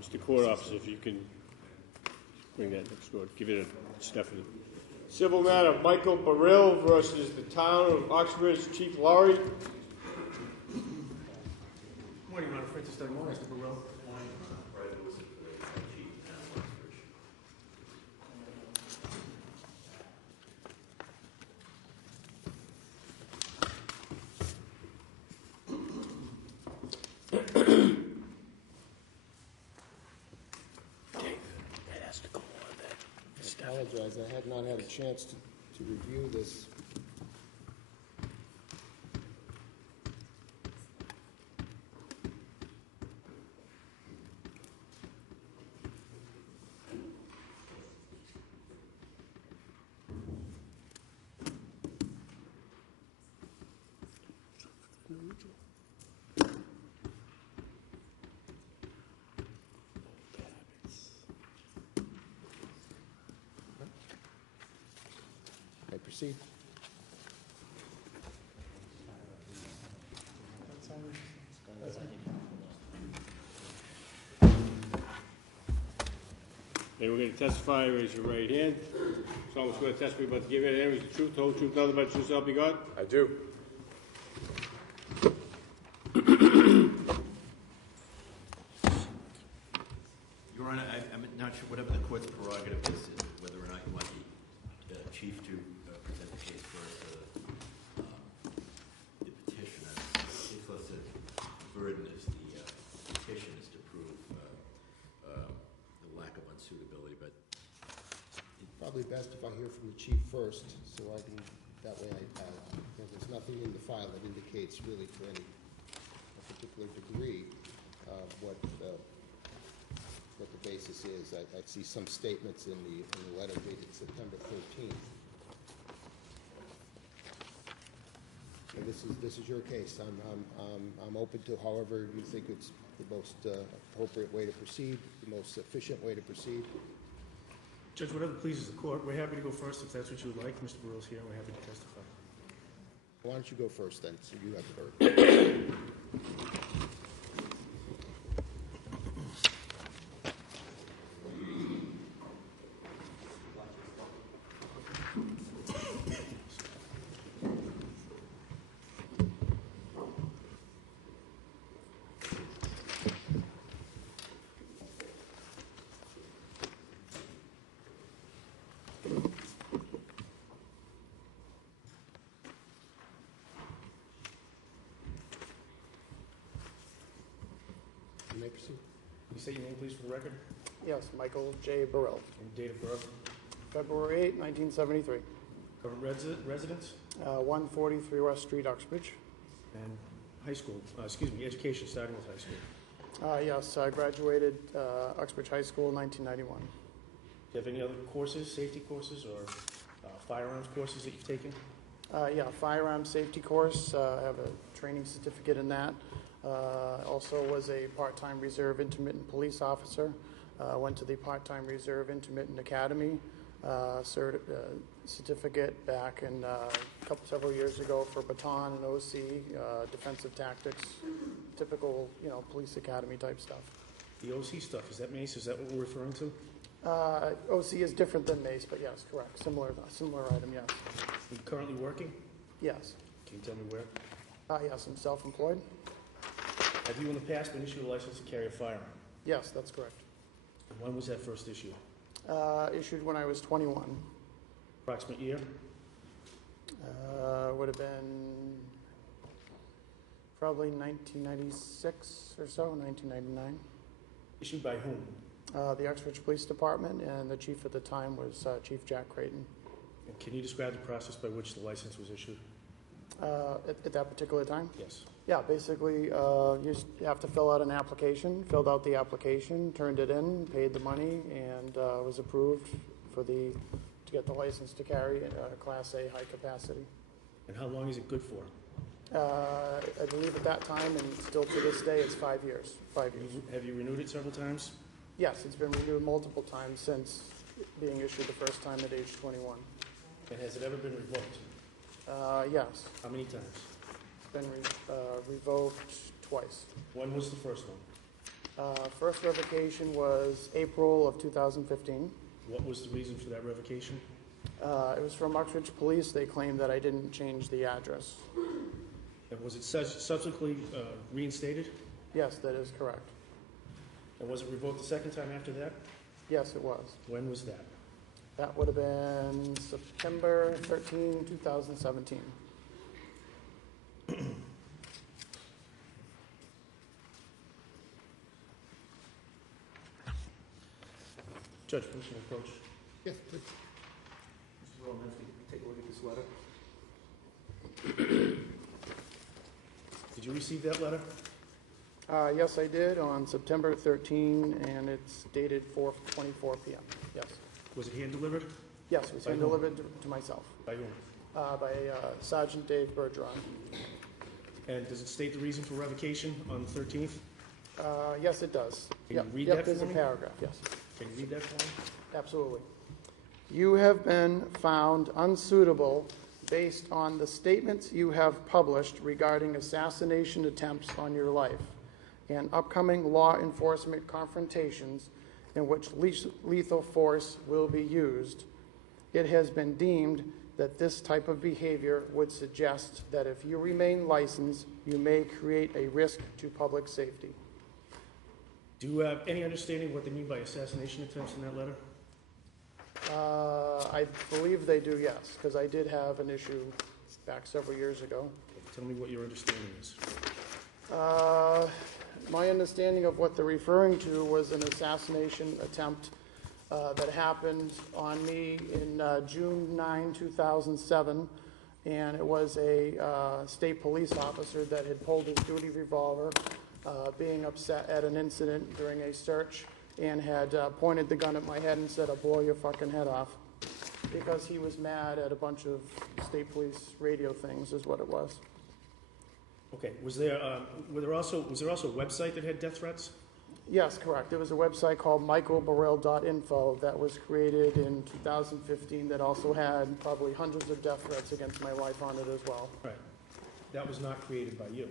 Mr. Court Officer, if you can bring that next door, give it to Stephanie. Civil matter, Michael Baril versus the town of Uxbridge, Chief Lourie. Morning, Your Honor. Afraid to start. Mr. Baril. I apologize. I had not had a chance to review this. Proceed. Okay, we're going to testify. Raise your right hand. Someone's going to testify about to give you the truth, the whole truth, nothing but true self be God? I do. Your Honor, I'm not sure whatever the court's prerogative is, whether or not you want the chief to present the case first or the petitioner. It's less a burden as the petition is to prove the lack of unsuitability, but It's probably best if I hear from the chief first, so I can, that way there's nothing in the file that indicates really to any particular degree what the basis is. I see some statements in the letter dated September 13th. So this is your case. I'm open to however you think it's the most appropriate way to proceed, the most efficient way to proceed. Judge, whatever pleases the court. We're happy to go first if that's what you would like. Mr. Baril's here. We're happy to testify. Why don't you go first then, so you have the verdict. You may proceed. Can you say your name, please, for the record? Yes, Michael J. Baril. And date of birth? February 8, 1973. Current residence? 143 West Street, Uxbridge. And high school, education, starting with high school. Yes, I graduated Uxbridge High School in 1991. Do you have any other courses, safety courses, or firearms courses that you've taken? Yeah, firearm safety course. I have a training certificate in that. Also was a part-time reserve intermittent police officer. Went to the part-time reserve intermittent academy. Certificate back in several years ago for baton and OC, defensive tactics, typical police academy type stuff. The OC stuff, is that MACE? Is that what we're referring to? OC is different than MACE, but yes, correct. Similar item, yes. Are you currently working? Yes. Can you tell me where? Yes, I'm self-employed. Have you in the past been issued a license to carry a firearm? Yes, that's correct. And when was that first issued? Issued when I was 21. Approximate year? Would have been probably 1996 or so, 1999. Issued by whom? The Uxbridge Police Department, and the chief at the time was Chief Jack Creighton. And can you describe the process by which the license was issued? At that particular time? Yes. Yeah, basically, you have to fill out an application, filled out the application, turned it in, paid the money, and was approved to get the license to carry Class A high capacity. And how long is it good for? I believe at that time, and still to this day, it's 5 years. 5 years. Have you renewed it several times? Yes, it's been renewed multiple times since being issued the first time at age 21. And has it ever been revoked? Yes. How many times? It's been revoked twice. When was the first one? First revocation was April of 2015. What was the reason for that revocation? It was from Uxbridge Police. They claimed that I didn't change the address. And was it subsequently reinstated? Yes, that is correct. And was it revoked the second time after that? Yes, it was. When was that? That would have been September 13, 2017. Judge, permission to approach. Yes, please. Mr. Roman, take a look at this letter. Did you receive that letter? Yes, I did on September 13, and it's dated 4:24 p.m. Yes. Was it hand-delivered? Yes, it was By whom? hand-delivered to myself By whom? by Sergeant Dave Bergeron. And does it state the reason for revocation on the 13th? Yes, it does. Can Yep, you read yep, that there's for a me? paragraph, yes. Can you read that for me? Absolutely. You have been found unsuitable based on the statements you have published regarding assassination attempts on your life and upcoming law enforcement confrontations in which lethal force will be used. It has been deemed that this type of behavior would suggest that if you remain licensed, you may create a risk to public safety. Do you have any understanding what they mean by assassination attempts in that letter? I believe they do, yes, because I did have an issue back several years ago. Tell me what your understanding is. My understanding of what they're referring to was an assassination attempt that happened on me in June 9, 2007, and it was a state police officer that had pulled his duty revolver, being upset at an incident during a search, and had pointed the gun at my head and said, "I'll blow your fucking head off," because he was mad at a bunch of state police radio things, is what it was. Okay. Was there also a website that had death threats? Yes, correct. There was a website called warren-ma.info that was created in 2015 that also had probably hundreds of death threats against my life on it as well. Right. That was not created by you.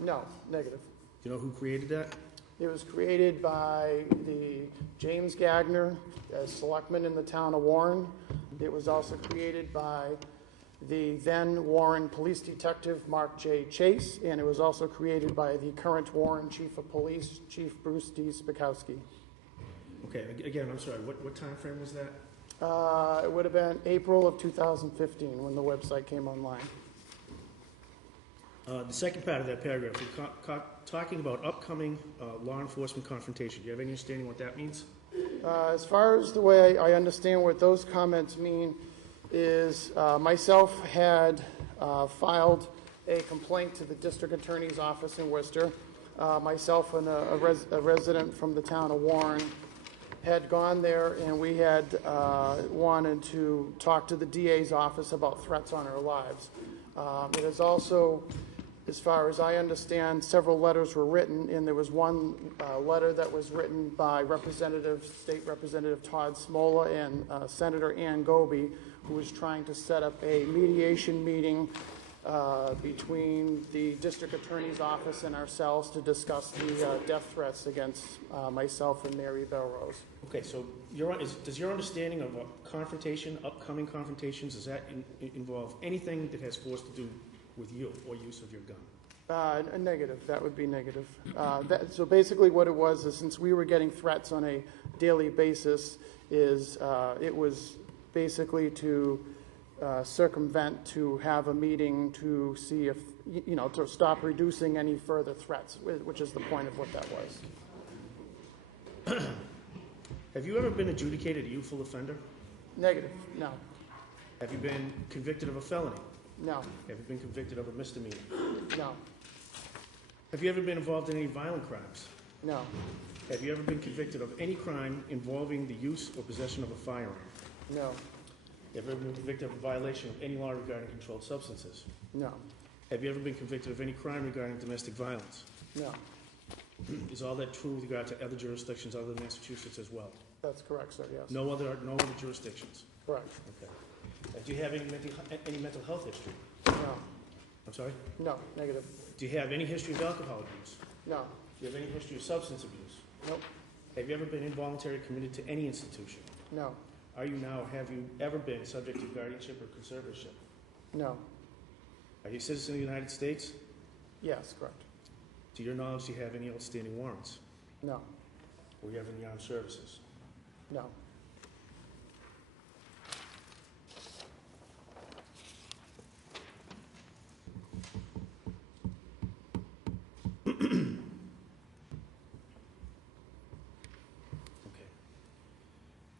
No, negative. Do you know who created that? It was created by the James Gagner, as selectman in the town of Warren. It was also created by the then Warren Police Detective Mark J. Chase, and it was also created by the current Warren Chief of Police, Chief Bruce D. Spikowski. Okay. Again, I'm sorry. What time frame was that? It would have been April of 2015 when the website came online. The second part of that paragraph, we're talking about upcoming law enforcement confrontation. Do you have any understanding what that means? As far as the way I understand what those comments mean is myself had filed a complaint to the district attorney's office in Worcester. Myself and a resident from the town of Warren had gone there, and we had wanted to talk to the DA's office about threats on our lives. It is also, as far as I understand, several letters were written, and there was one letter that was written by State Representative Todd Smola and Senator Ann Goby, who was trying to set up a mediation meeting between the district attorney's office and ourselves to discuss the death threats against myself and Mary Belrose. Okay, so does your understanding of a confrontation, upcoming confrontations, does that involve anything that has force to do with you or use of your gun? A negative. That would be negative. So basically what it was is, since we were getting threats on a daily basis, is it was basically to circumvent, to have a meeting to see if, to stop reducing any further threats, which is the point of what that was. Have you ever been adjudicated a youthful offender? Negative. No. Have you been convicted of a felony? No. Have you been convicted of a misdemeanor? No. Have you ever been involved in any violent crimes? No. Have you ever been convicted of any crime involving the use or possession of a firearm? No. Have you ever been convicted of a violation of any law regarding controlled substances? No. Have you ever been convicted of any crime regarding domestic violence? No. Is all that true with regard to other jurisdictions other than Massachusetts as well? That's correct, sir. Yes. No other jurisdictions? Correct. Okay. Do you have any mental health history? No. I'm sorry? No. Negative. Do you have any history of alcohol abuse? No. Do you have any history of substance abuse? Nope. Have you ever been involuntarily committed to any institution? No. Are you now, have you ever been subject to guardianship or conservatorship? No. Are you a citizen of the United States? Yes, correct. To your knowledge, do you have any outstanding warrants? No. Or you have any armed services? No. Okay.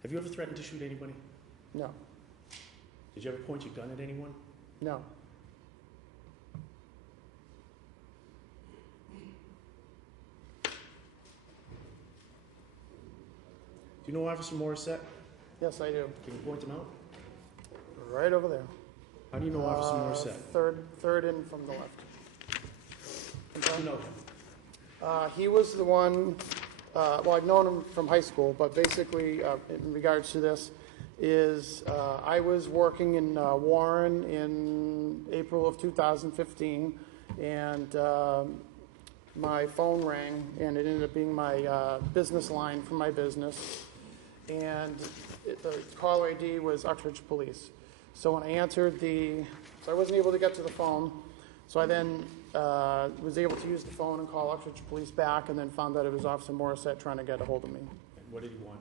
Have you ever threatened to shoot anybody? No. Did you ever point your gun at anyone? No. Do you know Officer Morissette? Yes, I do. Can you point him out? Right over there. How do you know Officer Morissette? Third in from the left. How do you know him? He was the one, well, I've known him from high school, but basically, in regards to this, is I was working in Warren in April of 2015, and my phone rang, and it ended up being my business line for my business, and the caller ID was Uxbridge Police. So when I answered so I wasn't able to get to the phone, so I then was able to use the phone and call Uxbridge Police back, and then found out it was Officer Morissette trying to get a hold of me. And what did he want?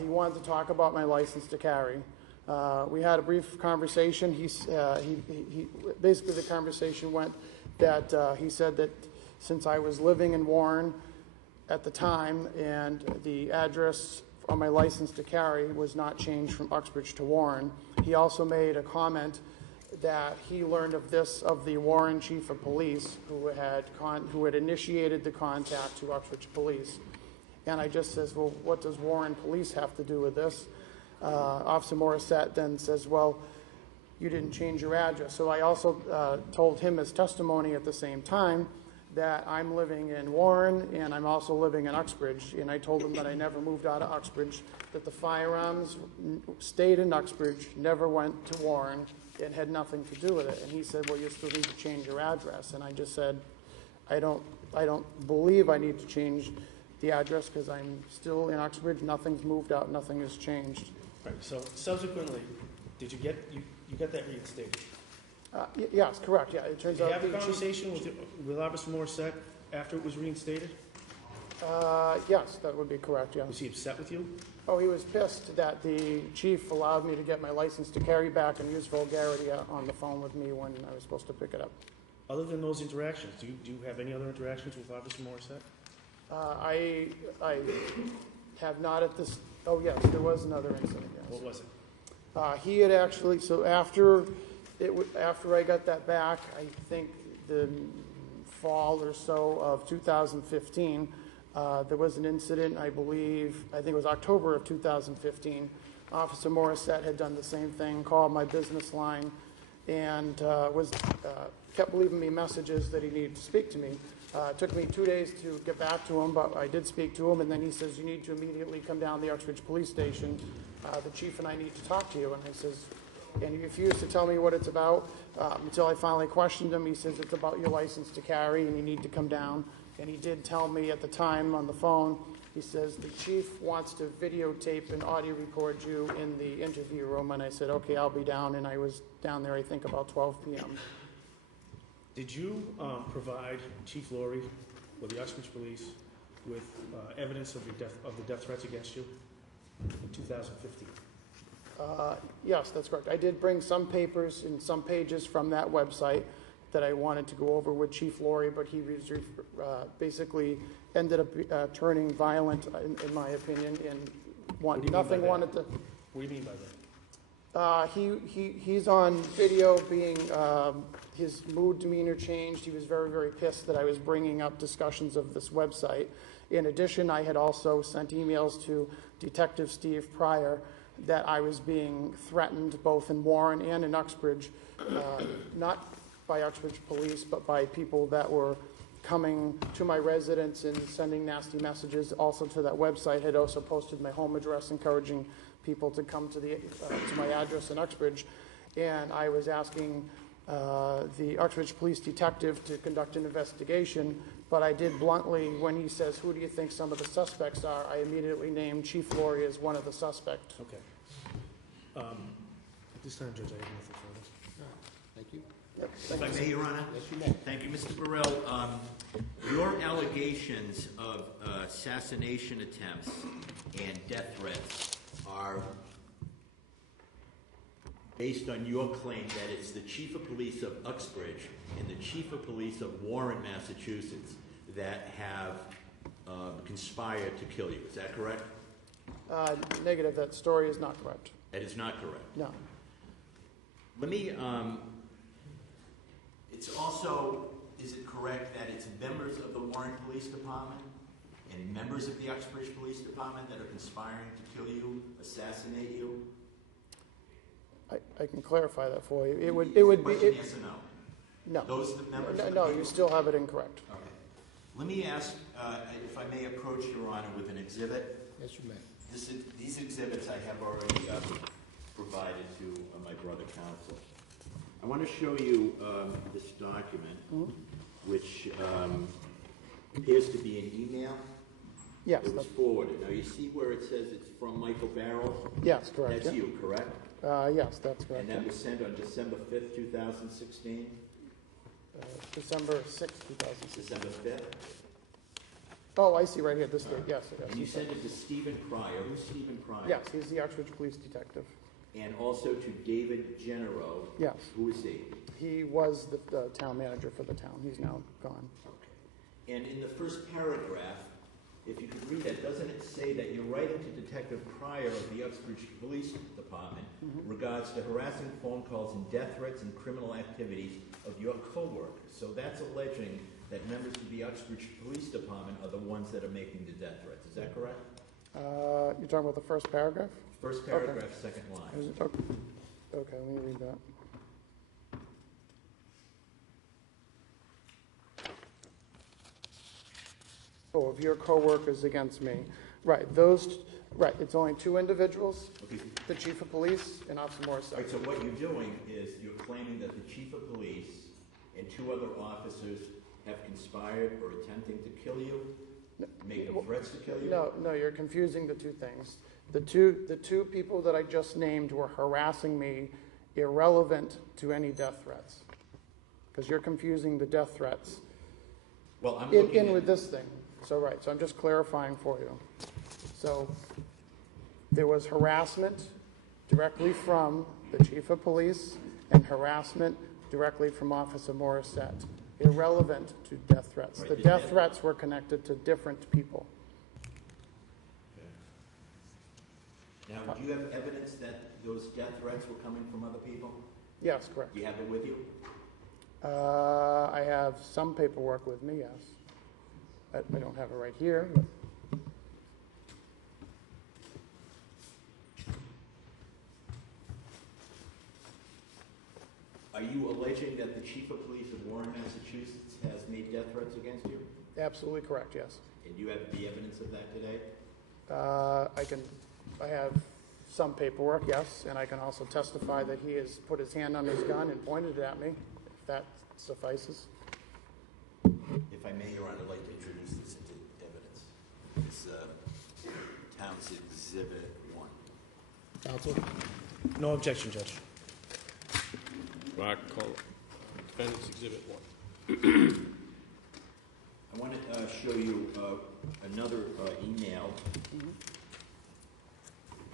He wanted to talk about my license to carry. We had a brief conversation. He basically, the conversation went that he said that since I was living in Warren at the time, and the address on my license to carry was not changed from Uxbridge to Warren, he also made a comment that he learned of the Warren Chief of Police, who had initiated the contact to Uxbridge Police. And I just says, well, what does Warren Police have to do with this? Officer Morissette then says, well, you didn't change your address. So I also told him as testimony at the same time that I'm living in Warren and I'm also living in Uxbridge. And I told him that I never moved out of Uxbridge, that the firearms stayed in Uxbridge, never went to Warren, and had nothing to do with it. And he said, well, you still need to change your address. And I just said, I don't believe I need to change the address because I'm still in Uxbridge, nothing's moved out, nothing has changed. Right, so subsequently, did you get that reinstated? Yes, correct, yeah, it turns Did you out. have a conversation with Officer Morissette after it was reinstated? Yes, that would be correct, yes. Was he upset with you? Oh, he was pissed that the chief allowed me to get my license to carry back and use vulgarity on the phone with me when I was supposed to pick it up. Other than those interactions, do you have any other interactions with Officer Morissette? I have not at this, oh yes, there was another incident, yes. What was it? He had actually, so after I got that back, I think the fall or so of 2015, there was an incident, I think it was October of 2015. Officer Morissette had done the same thing, called my business line, and kept leaving me messages that he needed to speak to me. It took me 2 days to get back to him, but I did speak to him, and then he says, you need to immediately come down to the Uxbridge Police Station. The chief and I need to talk to you. And I says, and he refused to tell me what it's about until I finally questioned him. He says, it's about your license to carry, and you need to come down. And he did tell me at the time on the phone, he says, the chief wants to videotape and audio record you in the interview room. And I said, okay, I'll be down. And I was down there, I think, about 12 p.m. Did you provide Chief Lourie or the Uxbridge Police with evidence of the death threats against you in 2015? Yes, that's correct. I did bring some papers and some pages from that website that I wanted to go over with Chief Lourie, but he was basically ended up turning violent, in my opinion, and nothing wanted to. What do you mean by that? He's on video being, his mood, demeanor changed. He was very, very pissed that I was bringing up discussions of this website. In addition, I had also sent emails to Detective Steve Pryor that I was being threatened both in Warren and in Uxbridge, not by Uxbridge Police, but by people that were coming to my residence and sending nasty messages. Also to that website, had also posted my home address, encouraging people to come to my address in Uxbridge. And I was asking the Uxbridge Police detective to conduct an investigation But I did bluntly, when he says, who do you think some of the suspects are, I immediately named Chief Lourie as one of the suspects. Okay. At this time, Judge, I have nothing further. Thank you. Yep, If thank I you. may, Your Honor? Yes, you may. Thank you, Mr. Baril. Your allegations of assassination attempts and death threats are based on your claim that it's the Chief of Police of Uxbridge and the Chief of Police of Warren, Massachusetts, that have conspired to kill you. Is that correct? Negative, that story is not correct. That is not correct. No. Let me, it's also, is it correct that it's members of the Warren Police Department and members of the Uxbridge Police Department that are conspiring to kill you, assassinate you? I can clarify that for you. It would Is the be, question yes or no? no. Those are the members of the No, people? you still have it incorrect. Okay. Let me ask, if I may approach Your Honor with an exhibit. Yes, you may. These exhibits I have already provided to my brother counsel. I want to show you this document, which appears to be an email. Yes, It was forwarded. Now, you see where it says it's from Michael Baril? yes, correct. That's yeah. you, correct? Yes, that's correct. And that was sent on December 5th, 2016? December 6th, 2006. December 5th? Oh, I see right here, this date, yes. And you sent it to Stephen Pryor. Who's Stephen Pryor? Yes, he's the Uxbridge Police Detective. And also to David Genero. Yes, Who is he? he was the town manager for the town. He's now gone. Okay. And in the first paragraph, if you could read that, doesn't it say that you're writing to Detective Pryor of the Uxbridge Police Department regards to harassing phone calls and death threats and criminal activities of your coworkers? So that's alleging that members of the Uxbridge Police Department are the ones that are making the death threats. Is that correct? You're talking about the first paragraph? First paragraph, second line. Is it- Okay, let me read that. Oh, of your coworkers against me. Right, right, it's only two individuals, Okay. the chief of police and Officer Morris. All right, so what you're doing is you're claiming that the chief of police and two other officers have conspired or attempting to kill you, making threats to kill you? No, you're confusing the two things. The two people that I just named were harassing me, irrelevant to any death threats. Because you're confusing the death threats Well, I'm in looking with at, this thing. So, right, so I'm just clarifying for you. So, there was harassment directly from the chief of police and harassment directly from Officer Morissette, irrelevant to death threats. Right, The the death death- threats were connected to different people. now, do you have evidence that those death threats were coming from other people? Yes, correct. Do you have it with you? I have some paperwork with me, yes. I don't have it right here, but Are you alleging that the chief of police of Warren, Massachusetts has made death threats against you? absolutely correct, yes. And you have the evidence of that today? I have some paperwork, yes, and I can also testify that he has put his hand on his gun and pointed it at me, if that suffices. If I may, Your Honor, I'd like to introduce this into evidence. It's Town's Exhibit 1. Counsel? No objection, Judge. Rock, call defendant's exhibit 1. I want to show you another email.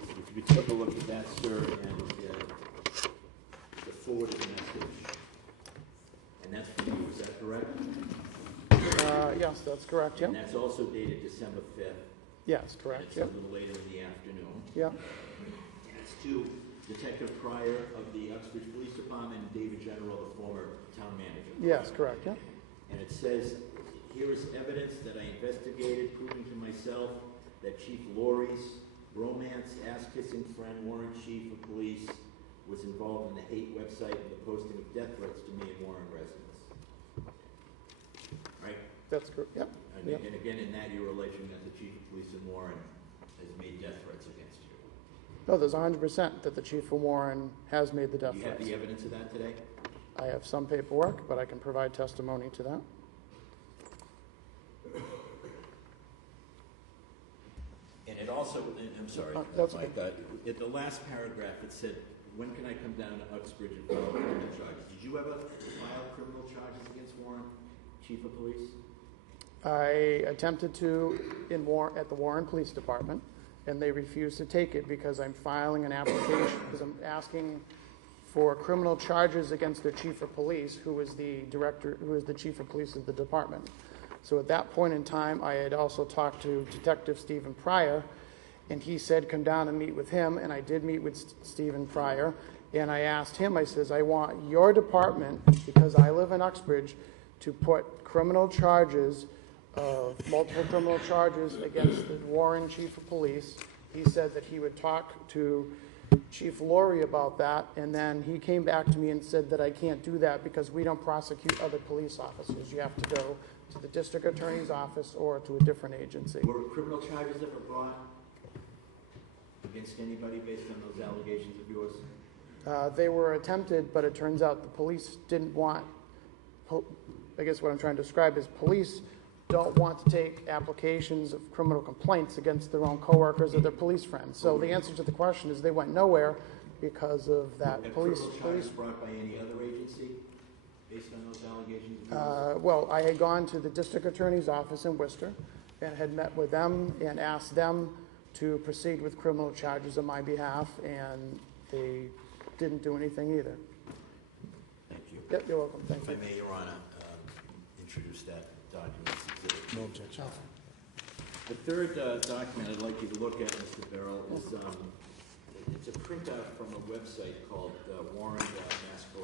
If you could take a look at that, sir, and the forwarded message. And that's from you, is that correct? Yes, that's correct, yeah. And that's also dated December 5th. Yes, And correct, it's yeah. a little later in the afternoon. Yeah, And it's to Detective Pryor of the Uxbridge Police Department and David General, the former town manager. yes, correct, yeah. And it says, here is evidence that I investigated, proving to myself that Chief Laurie's romance, ass-kissing friend, Warren Chief of Police, was involved in the hate website and the posting of death threats to me and Warren residents. Right? That's correct, yeah. And, Yeah. and again, in that, you're alleging that the Chief of Police in Warren has made death threats against you. No, there's 100% that the chief of Warren has made the death Do you have threats. the evidence of that today? I have some paperwork, but I can provide testimony to that. also, and I'm sorry, That's Mike, at the last paragraph, it said, when can I come down to Uxbridge and file criminal charges? Did you ever file criminal charges against Warren, Chief of Police? I attempted to at the Warren Police Department, and they refused to take it because I'm filing an application, because I'm asking for criminal charges against their chief of police, who is the chief of police of the department. So at that point in time, I had also talked to Detective Stephen Pryor, and he said, come down and meet with him, and I did meet with Stephen Pryor, and I asked him, I says, I want your department, because I live in Uxbridge, to put criminal charges, multiple criminal charges against the Warren Chief of Police. He said that he would talk to Chief Lourie about that, and then he came back to me and said that I can't do that because we don't prosecute other police officers. You have to go to the district attorney's office or to a different agency. Were criminal charges ever brought against anybody based on those allegations of yours? They were attempted, but it turns out the police didn't want, I guess what I'm trying to describe is police don't want to take applications of criminal complaints against their own coworkers or their police friends. So the answer to the question is they went nowhere because of that. And criminal charges brought by any other agency based on those allegations of yours? Well, I had gone to the district attorney's office in Worcester and had met with them and asked them to proceed with criminal charges on my behalf, and they didn't do anything either. Thank you. Yep, you're welcome. Thank If you. I may, Your Honor, introduce that document. No objection. The third document I'd like you to look at, Mr. Baril, is it's a printout from a website called warren-ma.info.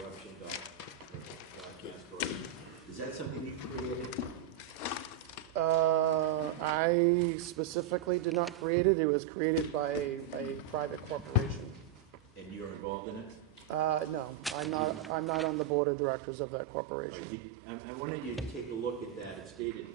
Is that something you created? I specifically did not create it. It was created by a private corporation. And you're involved in it? No, I'm not on the board of directors of that corporation. I wanted you to take a look at that. It's dated,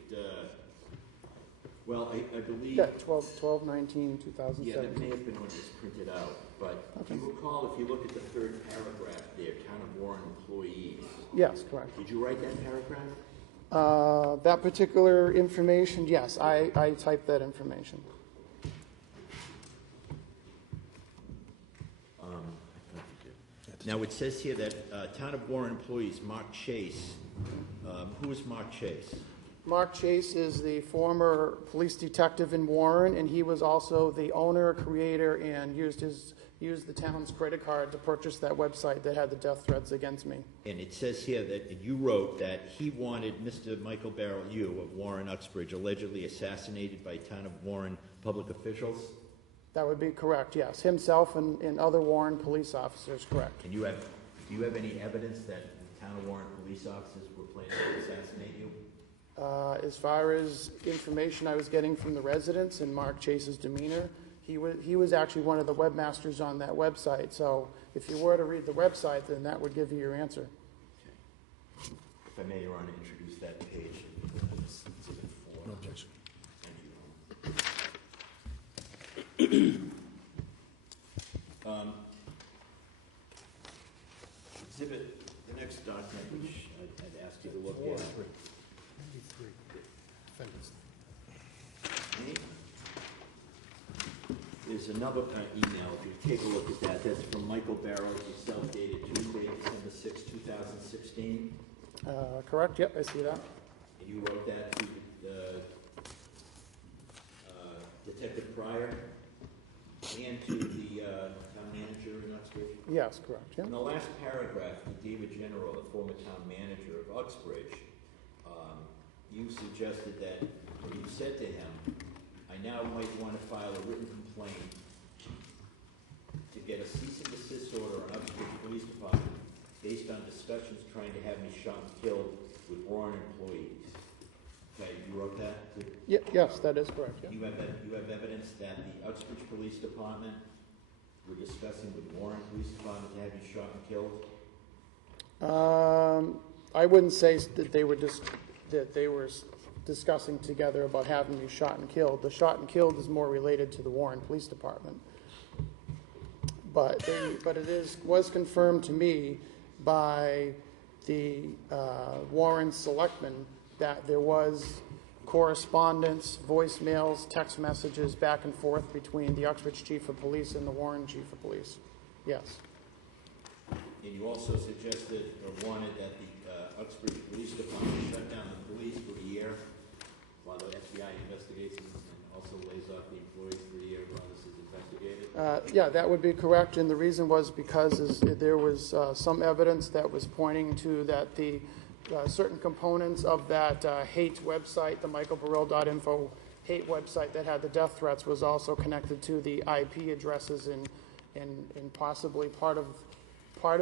well, I believe... Yeah, 12/19/2007. Yeah, that may have been when it was printed out, but Okay. if you recall, if you look at the third paragraph there, Town of Warren employees, Yes, correct. did you write that paragraph? That particular information, yes, I typed that information. Now, it says here that Town of Warren employees, Mark Chase, who is Mark Chase? Mark Chase is the former police detective in Warren, and he was also the owner, creator, and used the town's credit card to purchase that website that had the death threats against me. And it says here that you wrote that he wanted Mr. Michael Baril, you, of Warren Uxbridge, allegedly assassinated by Town of Warren public officials? That would be correct, yes. Himself and other Warren police officers, correct. And do you have any evidence that the Town of Warren police officers were planning to assassinate you? As far as information I was getting from the residents and Mark Chase's demeanor, he was actually one of the webmasters on that website. So if you were to read the website, then that would give you your answer. Okay. If I may, Your Honor, introduce that page. No objection. Thank you. Exhibit, the next document, which I'd asked you to look at. 93. Offenders. There's another email, if you take a look at that, that's from Michael Baril, it's self-dated Tuesday, December 6, 2016. Correct, yep, I see that. And you wrote that to Detective Pryor and to the town manager in Uxbridge. Yes, correct, In yeah. the last paragraph, to David General, the former town manager of Uxbridge, you suggested that, or you said to him, I now might want to file a written complaint to get a cease and desist order on Uxbridge Police Department based on discussions trying to have me shot and killed with Warren employees. Okay, you wrote that? Yes, that is correct, yeah. You have evidence that the Uxbridge Police Department were discussing with Warren Police Department to have you shot and killed? I wouldn't say that they were discussing together about having me shot and killed. The shot and killed is more related to the Warren Police Department. But it was confirmed to me by the Warren selectmen that there was correspondence, voicemails, text messages back and forth between the Uxbridge Chief of Police and the Warren Chief of Police. Yes. And you also suggested or wanted that the Uxbridge Police Department shut down the police for a year while the FBI investigates and also lays off the employees for a year while this is investigated? Yeah, that would be correct, and the reason was because there was some evidence that was pointing to that the certain components of that hate website, the michaelbaril.info hate website that had the death threats, was also connected to the IP addresses and possibly part of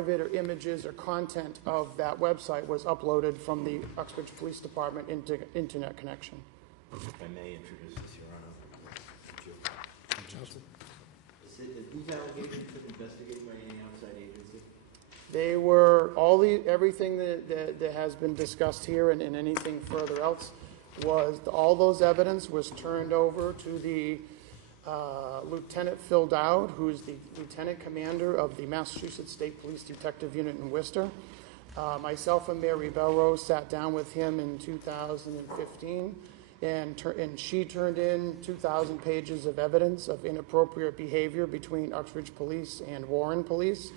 it or images or content of that website was uploaded from the Uxbridge Police Department into internet connection. If I may introduce this, Your Honor. Johnson? These allegations been investigated by any outside agency? They were everything that has been discussed here and anything further else was all those evidence was turned over to the Lieutenant Phil Dowd, who is the Lieutenant Commander of the Massachusetts State Police Detective Unit in Worcester. Myself and Mary Belrose sat down with him in 2015, and she turned in 2,000 pages of evidence of inappropriate behavior between Uxbridge Police and Warren Police.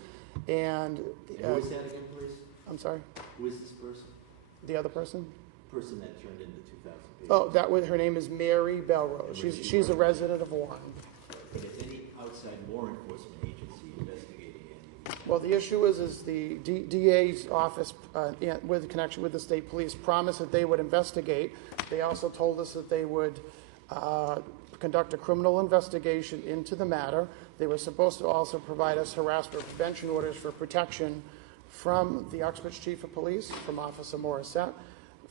And who is that again, please? I'm sorry? Who is this person? The other person? Person that turned in the 2,000 pages. Oh, her name is Mary Belrose. She's a resident of Warren. But is any outside law enforcement agency investigating any of these? Well, the issue is the DA's office, with connection with the state police, promised that they would investigate. They also told us that they would conduct a criminal investigation into the matter. They were supposed to also provide us harassment prevention orders for protection from the Uxbridge Chief of Police, from Officer Morissette,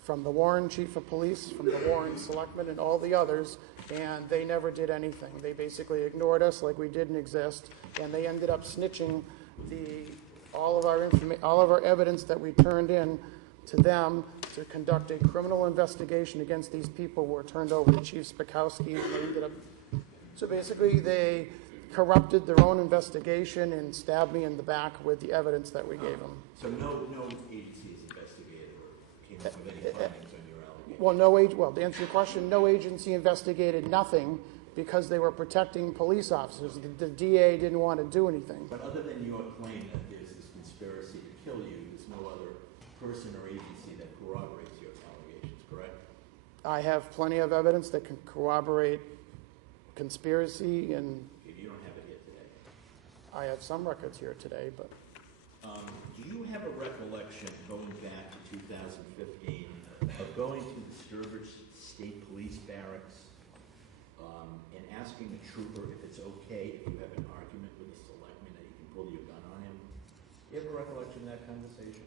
from the Warren Chief of Police, from the Warren Selectmen, and all the others, and they never did anything. They basically ignored us like we didn't exist, and they ended up snitching all of our evidence that we turned in to them to conduct a criminal investigation against these people were turned over to Chief Spakowski, and they ended up. So basically, they corrupted their own investigation and stabbed me in the back with the evidence that we gave them. So no agency has investigated or came up with any findings on your allegation? Well, to answer your question, no agency investigated nothing because they were protecting police officers. The DA didn't want to do anything. But other than your claim that there's this conspiracy to kill you, there's no other person or agency that corroborates your allegations, correct? I have plenty of evidence that can corroborate conspiracy, and You don't have it here today. I have some records here today, but Do you have a recollection going back to 2015 of going to the Sturbridge State Police Barracks and asking the trooper if it's okay if you have an argument with the selectman that you can pull your gun on him? Do you have a recollection of that conversation?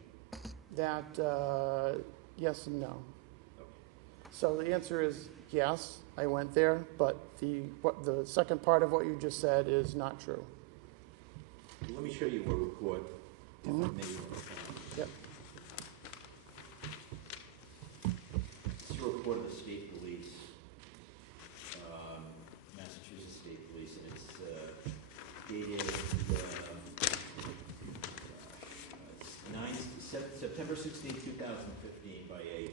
yes and no. Okay. So the answer is yes, I went there, but the second part of what you just said is not true. Let me show you a report. If I may. Yep. It's a report of the state police, Massachusetts State Police, and it's dated September 16, 2015, by a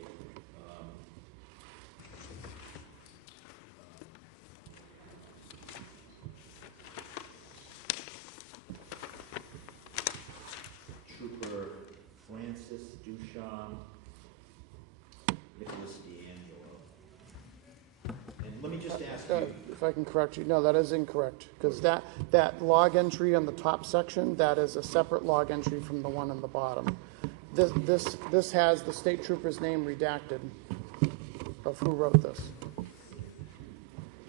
Trooper Francis Duchamp, Nicholas D'Angelo. And let me just ask you. If I can correct you, no, that is incorrect, because that log entry on the top section, that is a separate log entry from the one on the bottom. This has the state trooper's name redacted of who wrote this.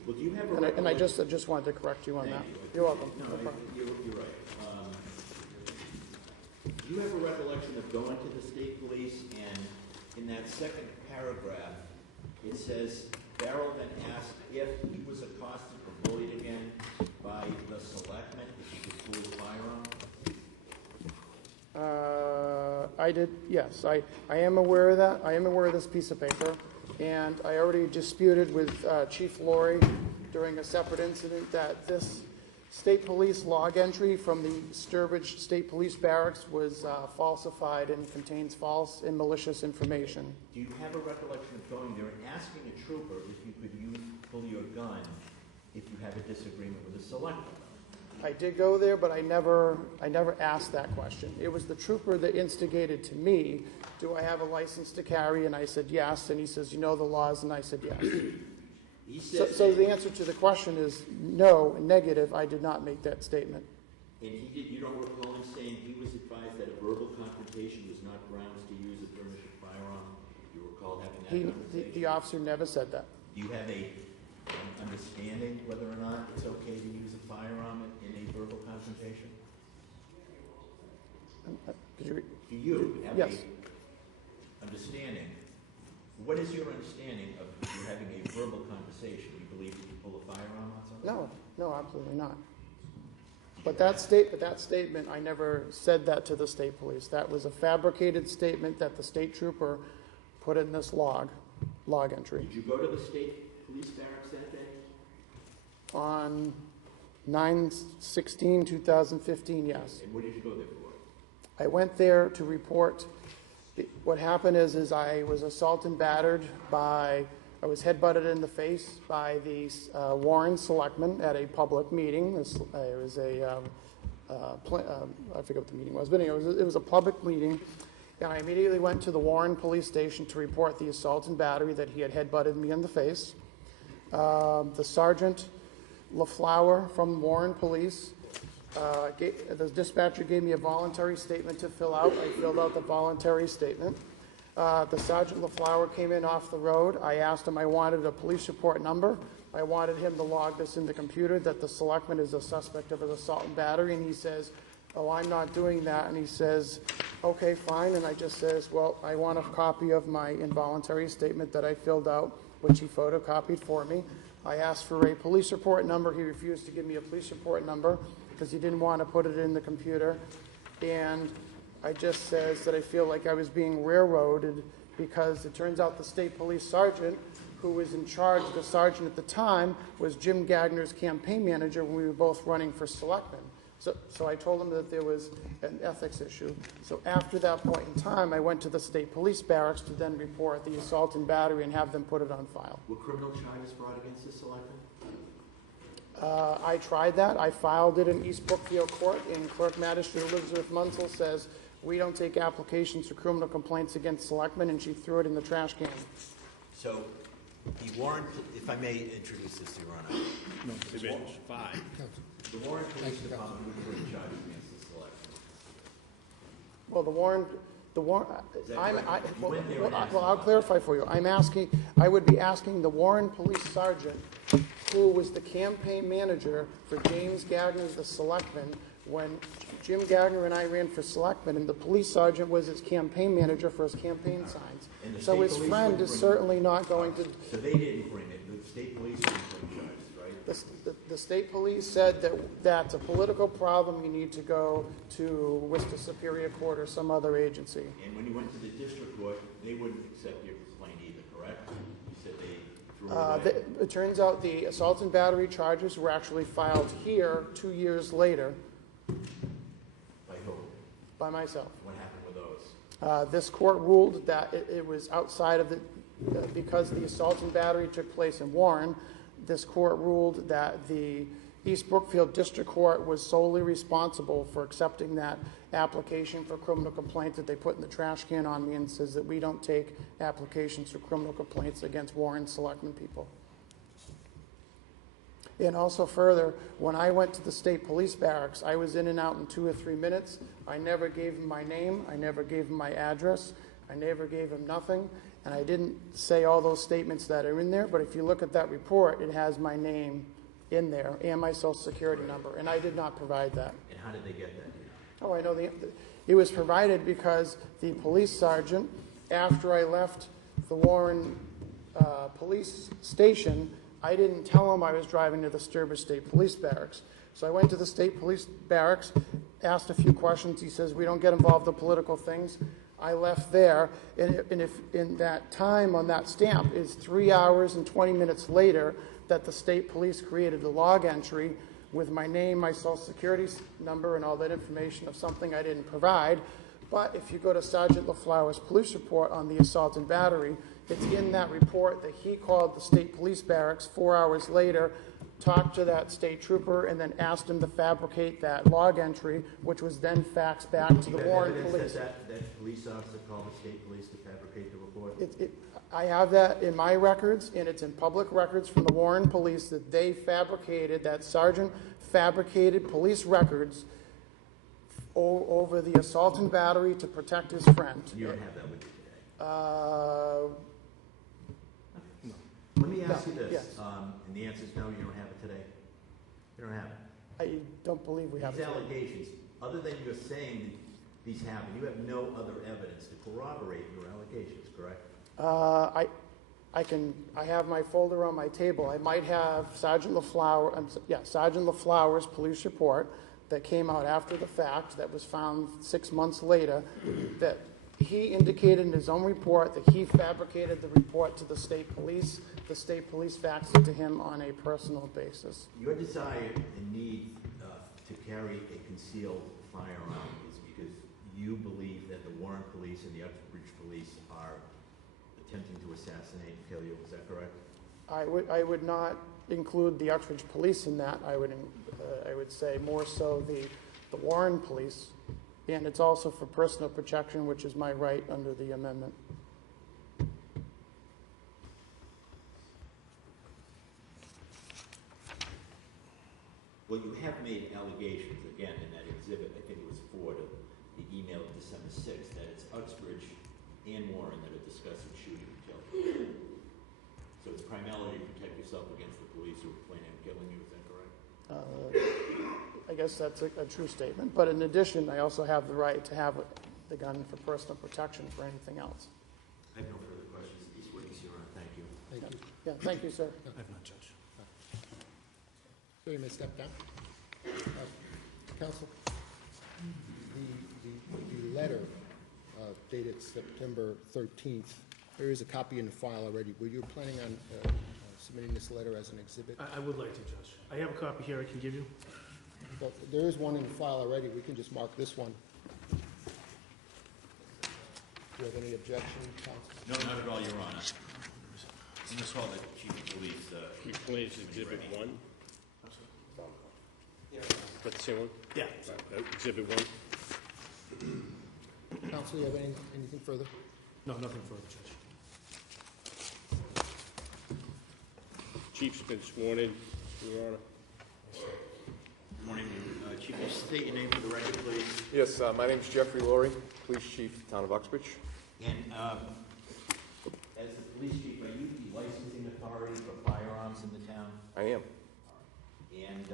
Well, do you have a And I just wanted to correct you on that. You're welcome. No, No problem. you're right. Do you have a recollection of going to the state police, and in that second paragraph, it says, Baril then asked if he was accosted or bullied again by the selectmen, if he could pull his firearm? I did, yes. I am aware of that. I am aware of this piece of paper. And I already disputed with Chief Lourie during a separate incident that this State Police log entry from the Sturbridge State Police Barracks was falsified and contains false and malicious information. Do you have a recollection of going there and asking a trooper if you could pull your gun if you have a disagreement with the selectman? I did go there, but I never asked that question. It was the trooper that instigated to me, do I have a license to carry? And I said yes, and he says, you know the laws, and I said yes. So the answer to the question is no, negative. I did not make that statement. And you don't recall him saying he was advised that a verbal confrontation was not grounds to use a furnished firearm? Do you recall having that conversation? The officer never said that. Do you have an understanding whether or not it's okay to use a firearm in a verbal confrontation? Do you have Yes. a understanding? What is your understanding of you having a verbal conversation? Do you believe you can pull a firearm on somebody? No, absolutely not. But that statement, I never said that to the state police. That was a fabricated statement that the state trooper put in this log entry. Did you go to the state police barracks that day? On 9/16/2015, yes. And what did you go there for? I went there to report. What happened is I was assaulted and battered I was headbutted in the face by the Warren selectman at a public meeting. It was I forget what the meeting was, but anyway, it was a public meeting. And I immediately went to the Warren police station to report the assault and battery that he had headbutted me in the face. The Sergeant LaFlower from Warren Police, the dispatcher gave me a voluntary statement to fill out. I filled out the voluntary statement. The Sergeant LaFlower came in off the road. I asked him, I wanted a police report number. I wanted him to log this in the computer that the selectman is a suspect of an assault and battery. And he says, oh, I'm not doing that. And he says, okay, fine. And I just says, well, I want a copy of my involuntary statement that I filled out, which he photocopied for me. I asked for a police report number. He refused to give me a police report number because he didn't want to put it in the computer. And I just says that I feel like I was being railroaded because it turns out the state police sergeant who was in charge, the sergeant at the time, was Jim Gagner's campaign manager when we were both running for selectman. So I told him that there was an ethics issue. So after that point in time, I went to the state police barracks to then report the assault and battery and have them put it on file. Were criminal charges brought against the selectman? I tried that. I filed it in East Brookfield Court, and Clerk Magistrate Elizabeth Munsell says, we don't take applications for criminal complaints against selectmen, and she threw it in the trash can. So, the Warren, if I may introduce this to Your Honor. No, Division 5. The Warren Police Department would bring charges against the selectman. Well, I'll clarify for you. I would be asking the Warren Police Sergeant, who was the campaign manager for James Gagner, the selectman, when Jim Gagner and I ran for selectman, and the police sergeant was his campaign manager for his campaign signs. So his friend is certainly not going to... So they didn't bring it. The state police didn't bring charges, right? The state police said that that's a political problem. You need to go to Worcester Superior Court or some other agency. And when you went to the district court, they wouldn't accept your complaint either, correct? You said they threw it away. It turns out the assault and battery charges were actually filed here 2 years later. By who? By myself. What happened with those? This court ruled that it was outside of because the assault and battery took place in Warren, this court ruled that the East Brookfield District Court was solely responsible for accepting that application for criminal complaint that they put in the trash can on me, and says that we don't take applications for criminal complaints against Warren selectmen people. And also further, when I went to the state police barracks, I was in and out in 2 or 3 minutes. I never gave him my name. I never gave him my address. I never gave him nothing. And I didn't say all those statements that are in there, but if you look at that report, it has my name in there and my social security number, and I did not provide that. And how did they get that? Oh, I know it was provided because the police sergeant, after I left the Warren police station, I didn't tell him I was driving to the Sturbridge State Police Barracks. So I went to the state police barracks, asked a few questions. He says, we don't get involved in political things. I left there, and if in that time on that stamp is 3 hours and 20 minutes later that the state police created a log entry with my name, my social security number, and all that information of something I didn't provide. But if you go to Sergeant LaFleur's police report on the assault and battery, it's in that report that he called the state police barracks 4 hours later, talked to that state trooper, and then asked him to fabricate that log entry, which was then faxed back to the Warren police. That police officer called the state police to fabricate the report? I have that in my records, and it's in public records from the Warren police that they fabricated, that sergeant fabricated police records over the assault and battery to protect his friend. You don't have that with you today? Let me ask you this, yes. And the answer is no, you don't have it today? You don't have it? I don't believe we have These it. allegations, other than you're saying that these happen, you have no other evidence to corroborate your allegations, correct? I have my folder on my table. I might have Sergeant LaFleur's police report that came out after the fact, that was found 6 months later, that he indicated in his own report that he fabricated the report to the state police. The state police faxed it to him on a personal basis. Your desire and need to carry a concealed firearm is because you believe that the Warren police and the Uxbridge police are attempting to assassinate and kill you, is that correct? I would not include the Uxbridge police in that. I would say more so the Warren police, and it's also for personal protection, which is my right under the amendment. Well, you have made allegations, again, in that exhibit, I think it was 4 to the email of December 6th, that it's Uxbridge and Warren that are discussing shooting and killing. So it's primarily to protect yourself against the police who are planning on killing you, is that correct? I guess that's a true statement. But in addition, I also have the right to have the gun for personal protection for anything else. I have no further questions. These witnesses, Your Honor, thank you. Thank you. Yeah, thank you, sir. I have not, Judge. So you may step down. Counsel, the letter dated September 13th, there is a copy in the file already. Were you planning on submitting this letter as an exhibit? I would like to, Judge. I have a copy here I can give you. Well, there is one in the file already. We can just mark this one. Do you have any objection, counsel? No, not at all, Your Honor. I'm going to call the chief of police. Chief Police Exhibit 1. That's the same one? Yeah. Exhibit 1. Counsel, you have anything further? No, nothing further, Judge. Chief's been sworn in, Your Honor. Good morning. Chief, just state your name for the record, please. Yes, my name's Jeffrey Lourie, Police Chief, Town of Uxbridge. And as the police chief, are you the licensing authority for firearms in the town? I am. And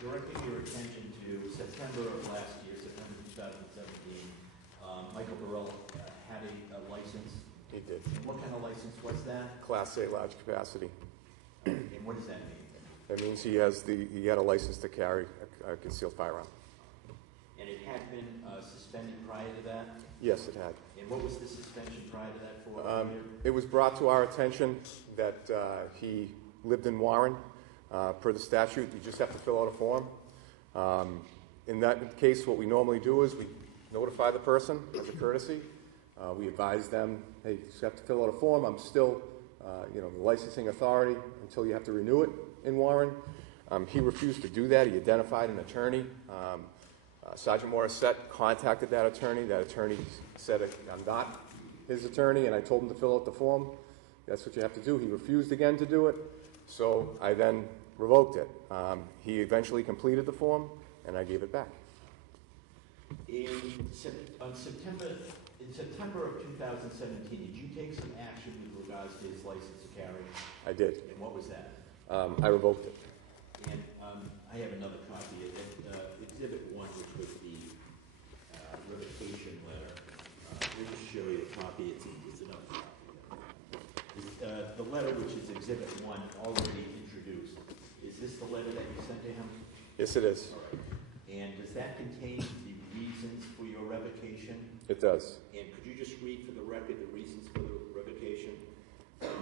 directing your attention to September of last year, September 2017, Michael Baril had a license. He did. And what kind of license was that? Class A large capacity. And what does that mean? That means he had a license to carry a concealed firearm. And it had been suspended prior to that? Yes, it had. And what was the suspension prior to that for? It was brought to our attention that he lived in Warren. Per the statute, you just have to fill out a form. In that case, what we normally do is we notify the person as a courtesy. We advise them, hey, you just have to fill out a form. I'm still, the licensing authority until you have to renew it in Warren. He refused to do that. He identified an attorney. Sergeant Morissette contacted that attorney. That attorney said, I'm not his attorney, and I told him to fill out the form. That's what you have to do. He refused again to do it, so I then revoked it. He eventually completed the form, and I gave it back. In September of 2017, did you take some action with regards to his license to carry? I did. And what was that? I revoked it. And I have another copy of it. Exhibit 1, which was the revocation letter. Let me just show you the copy. It's another copy. The letter, which is Exhibit 1, already introduced. Is this the letter that you sent to him? Yes, it is. All right. And does that contain the reasons for your revocation? It does. And could you just read for the record the reasons for the revocation?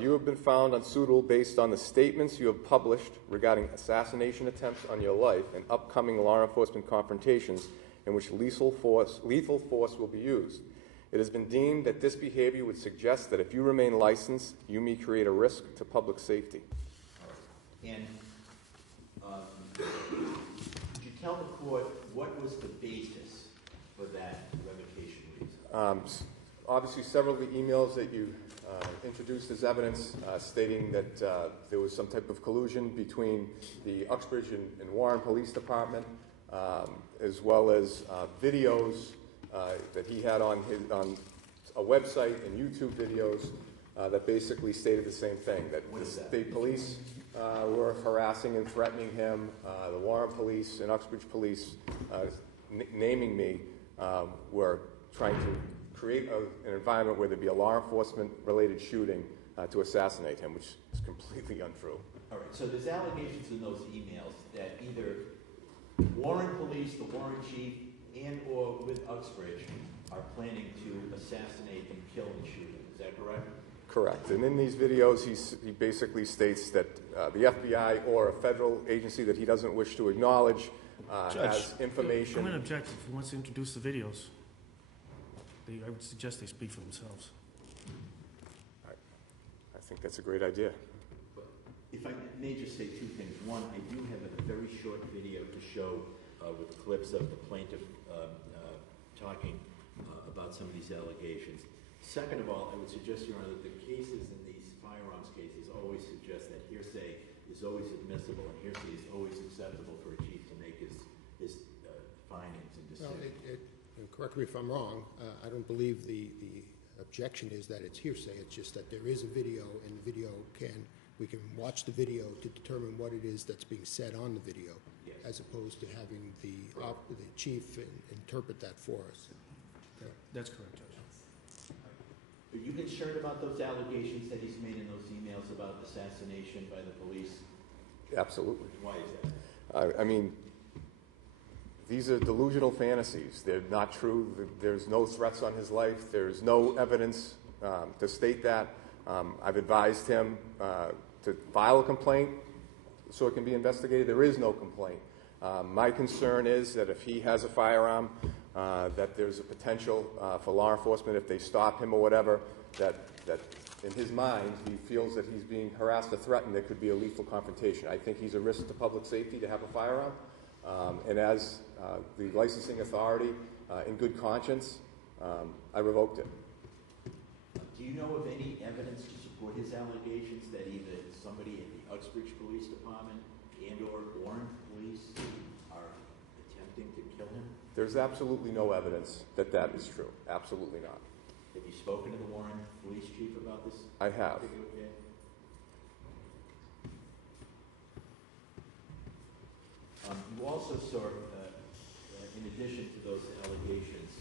You have been found unsuitable based on the statements you have published regarding assassination attempts on your life and upcoming law enforcement confrontations in which lethal force will be used. It has been deemed that this behavior would suggest that if you remain licensed, you may create a risk to public safety. And did you tell the court what was the basis for that revocation reason? Obviously, several of the emails that you introduced as evidence stating that there was some type of collusion between the Uxbridge and Warren Police Department, as well as videos that he had on a website and YouTube videos that basically stated the same thing, that the state police were harassing and threatening him, the Warren Police and Uxbridge Police, naming me, were trying to create an environment where there'd be a law enforcement-related shooting to assassinate him, which is completely untrue. All right, so there's allegations in those emails that either Warren Police, the Warren Chief, and or with Uxbridge are planning to assassinate and kill and shoot him. Is that correct? Correct. And in these videos, he basically states that the FBI or a federal agency that he doesn't wish to acknowledge has information. I'm going to object if he wants to introduce the videos. I would suggest they speak for themselves. I think that's a great idea. If I may just say two things. One, I do have a very short video to show with clips of the plaintiff talking about some of these allegations. Second of all, I would suggest, Your Honor, that the cases in these firearms cases always suggest that hearsay is always admissible and hearsay is always acceptable for a chief to make his findings and decisions. And correct me if I'm wrong, I don't believe the objection is that it's hearsay. It's just that there is a video, and the video we can watch the video to determine what it is that's being said on the video, yes, as opposed to having the chief interpret that for us. That's correct, Judge. Are you concerned about those allegations that he's made in those emails about assassination by the police? Absolutely. Why is that? I mean, these are delusional fantasies. They're not true. There's no threats on his life. There's no evidence to state that. I've advised him to file a complaint so it can be investigated. There is no complaint. My concern is that if he has a firearm, that there's a potential for law enforcement, if they stop him or whatever, that in his mind, he feels that he's being harassed or threatened, there could be a lethal confrontation. I think he's a risk to public safety to have a firearm. And as the licensing authority, in good conscience, I revoked it. Do you know of any evidence to support his allegations that either somebody in the Uxbridge Police Department and or Warren Police are attempting to kill him? There's absolutely no evidence that that is true. Absolutely not. Have you spoken to the Warren Police Chief about this? I have. Okay. You also saw, in addition to those allegations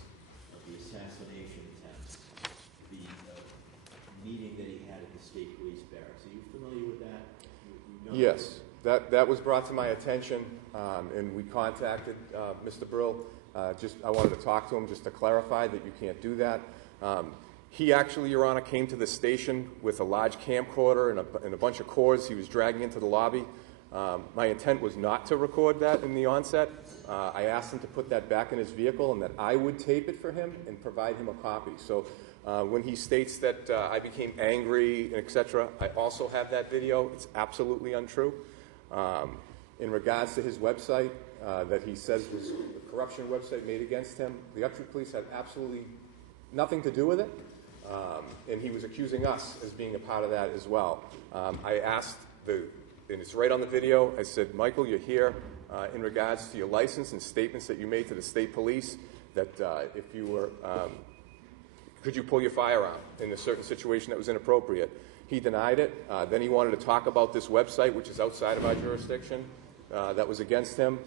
of the assassination attempts, the meeting that he had at the state police barracks. Are you familiar with that? You know Yes, that was brought to my attention, and we contacted Mr. Baril. I wanted to talk to him just to clarify that you can't do that. He actually, Your Honor, came to the station with a large camcorder and a bunch of cords he was dragging into the lobby. My intent was not to record that in the onset. I asked him to put that back in his vehicle and that I would tape it for him and provide him a copy. So when he states that I became angry, etc., I also have that video. It's absolutely untrue. In regards to his website that he says was a corruption website made against him, the Uxbridge Police had absolutely nothing to do with it, and he was accusing us as being a part of that as well. I asked and it's right on the video, I said, Michael, you're here in regards to your license and statements that you made to the state police that if you were, could you pull your firearm in a certain situation that was inappropriate? He denied it. Then he wanted to talk about this website, which is outside of our jurisdiction, that was against him.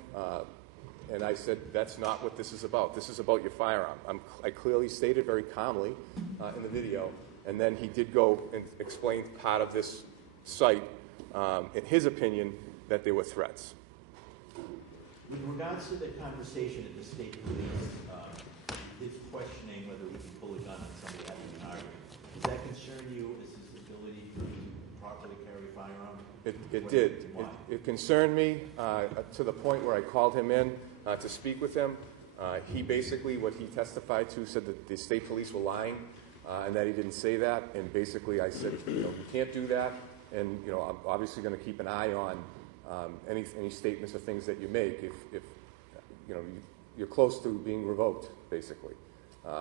And I said, that's not what this is about. This is about your firearm. I clearly stated very calmly in the video. And then he did go and explain part of this site, in his opinion, that there were threats. With regards to the conversation at the state police, his questioning whether we can pull a gun on somebody having an argument, does that concern you as his ability to firearm? It did. Why? It concerned me to the point where I called him in to speak with him. He basically, what he testified to, said that the state police were lying and that he didn't say that. And basically I said, you can't do that. And, I'm obviously going to keep an eye on any statements or things that you make if you're close to being revoked, basically.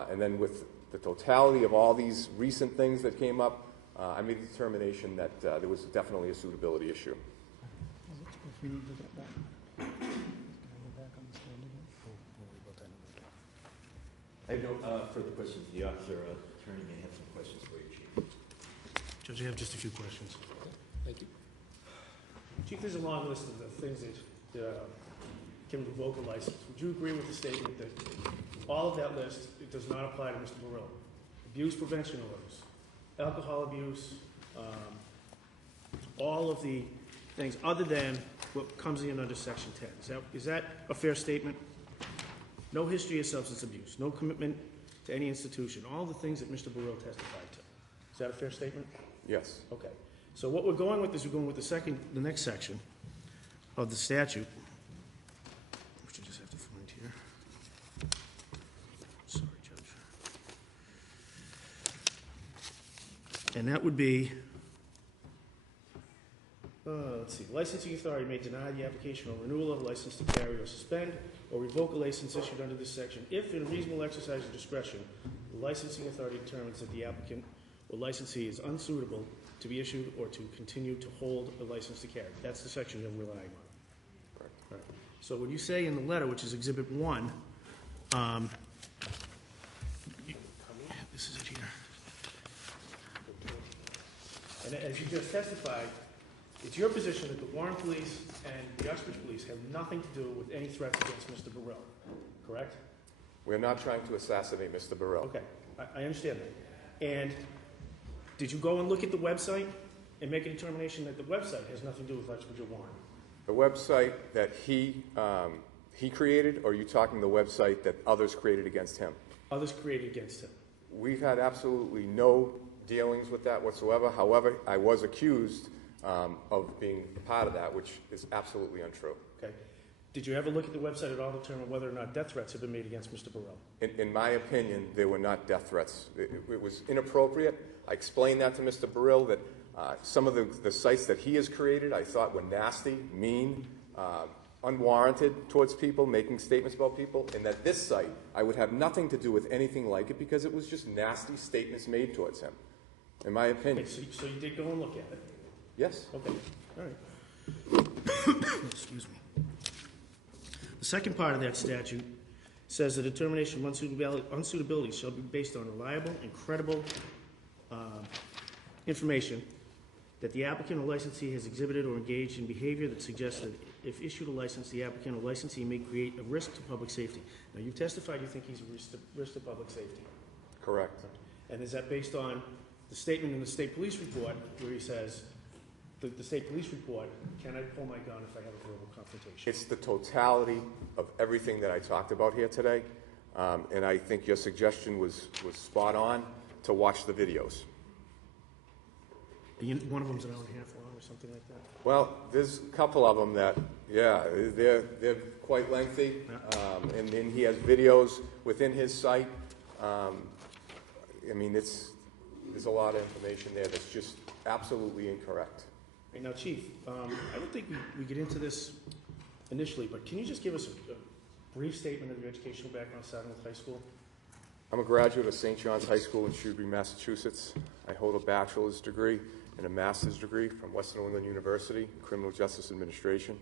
And then with the totality of all these recent things that came up, I made the determination that there was definitely a suitability issue. I have no further questions. The officer attorney may have some questions for you, Chief. Judge, I have just a few questions. Thank you. Chief, there's a long list of the things that can revoke a license. Would you agree with the statement that all of that list, it does not apply to Mr. Baril? Abuse prevention orders, alcohol abuse, all of the things other than what comes in under Section 10. Is that a fair statement? No history of substance abuse, no commitment to any institution, all the things that Mr. Baril testified to. Is that a fair statement? Yes. Okay. So what we're going with is we're going with the next section of the statute, which I just have to find here. Sorry, Judge. And that would be, let's see, licensing authority may deny the application or renewal of a license to carry or suspend or revoke a license issued under this section if, in reasonable exercise of discretion, the licensing authority determines that the applicant or licensee is unsuitable to be issued or to continue to hold a license to carry. That's the section you're relying on. Correct. Right. So when you say in the letter, which is Exhibit 1, this is it here. And as you just testified, it's your position that the Warren Police and the Uxbridge Police have nothing to do with any threats against Mr. Baril, correct? We're not trying to assassinate Mr. Baril. Okay, I understand that. And did you go and look at the website and make a determination that the website has nothing to do with Uxbridge or Warren? The website that he created, or are you talking the website that others created against him? Others created against him. We've had absolutely no dealings with that whatsoever. However, I was accused of being a part of that, which is absolutely untrue. Okay. Did you ever look at the website at all to determine whether or not death threats have been made against Mr. Baril? In my opinion, they were not death threats. It was inappropriate. I explained that to Mr. Baril, that some of the sites that he has created I thought were nasty, mean, unwarranted towards people, making statements about people, and that this site, I would have nothing to do with anything like it because it was just nasty statements made towards him, in my opinion. Okay, so you did go and look at it? Yes. Okay, all right. Excuse me. The second part of that statute says the determination of unsuitability shall be based on reliable and credible information that the applicant or licensee has exhibited or engaged in behavior that suggests that if issued a license, the applicant or licensee may create a risk to public safety. Now, you testified you think he's a risk to public safety. Correct. And is that based on the statement in the state police report where he says, the state police report, can I pull my gun if I have a verbal confrontation? It's the totality of everything that I talked about here today, and I think your suggestion was spot on to watch the videos. One of them's an hour and a half long or something like that? Well, there's a couple of them that, yeah, they're quite lengthy, and then he has videos within his site. I mean, there's a lot of information there that's just absolutely incorrect. Right, now, Chief, I don't think we get into this initially, but can you just give us a brief statement of your educational background starting with high school? I'm a graduate of St. John's High School in Shrewsbury, Massachusetts. I hold a bachelor's degree and a master's degree from Western New England University in Criminal Justice Administration.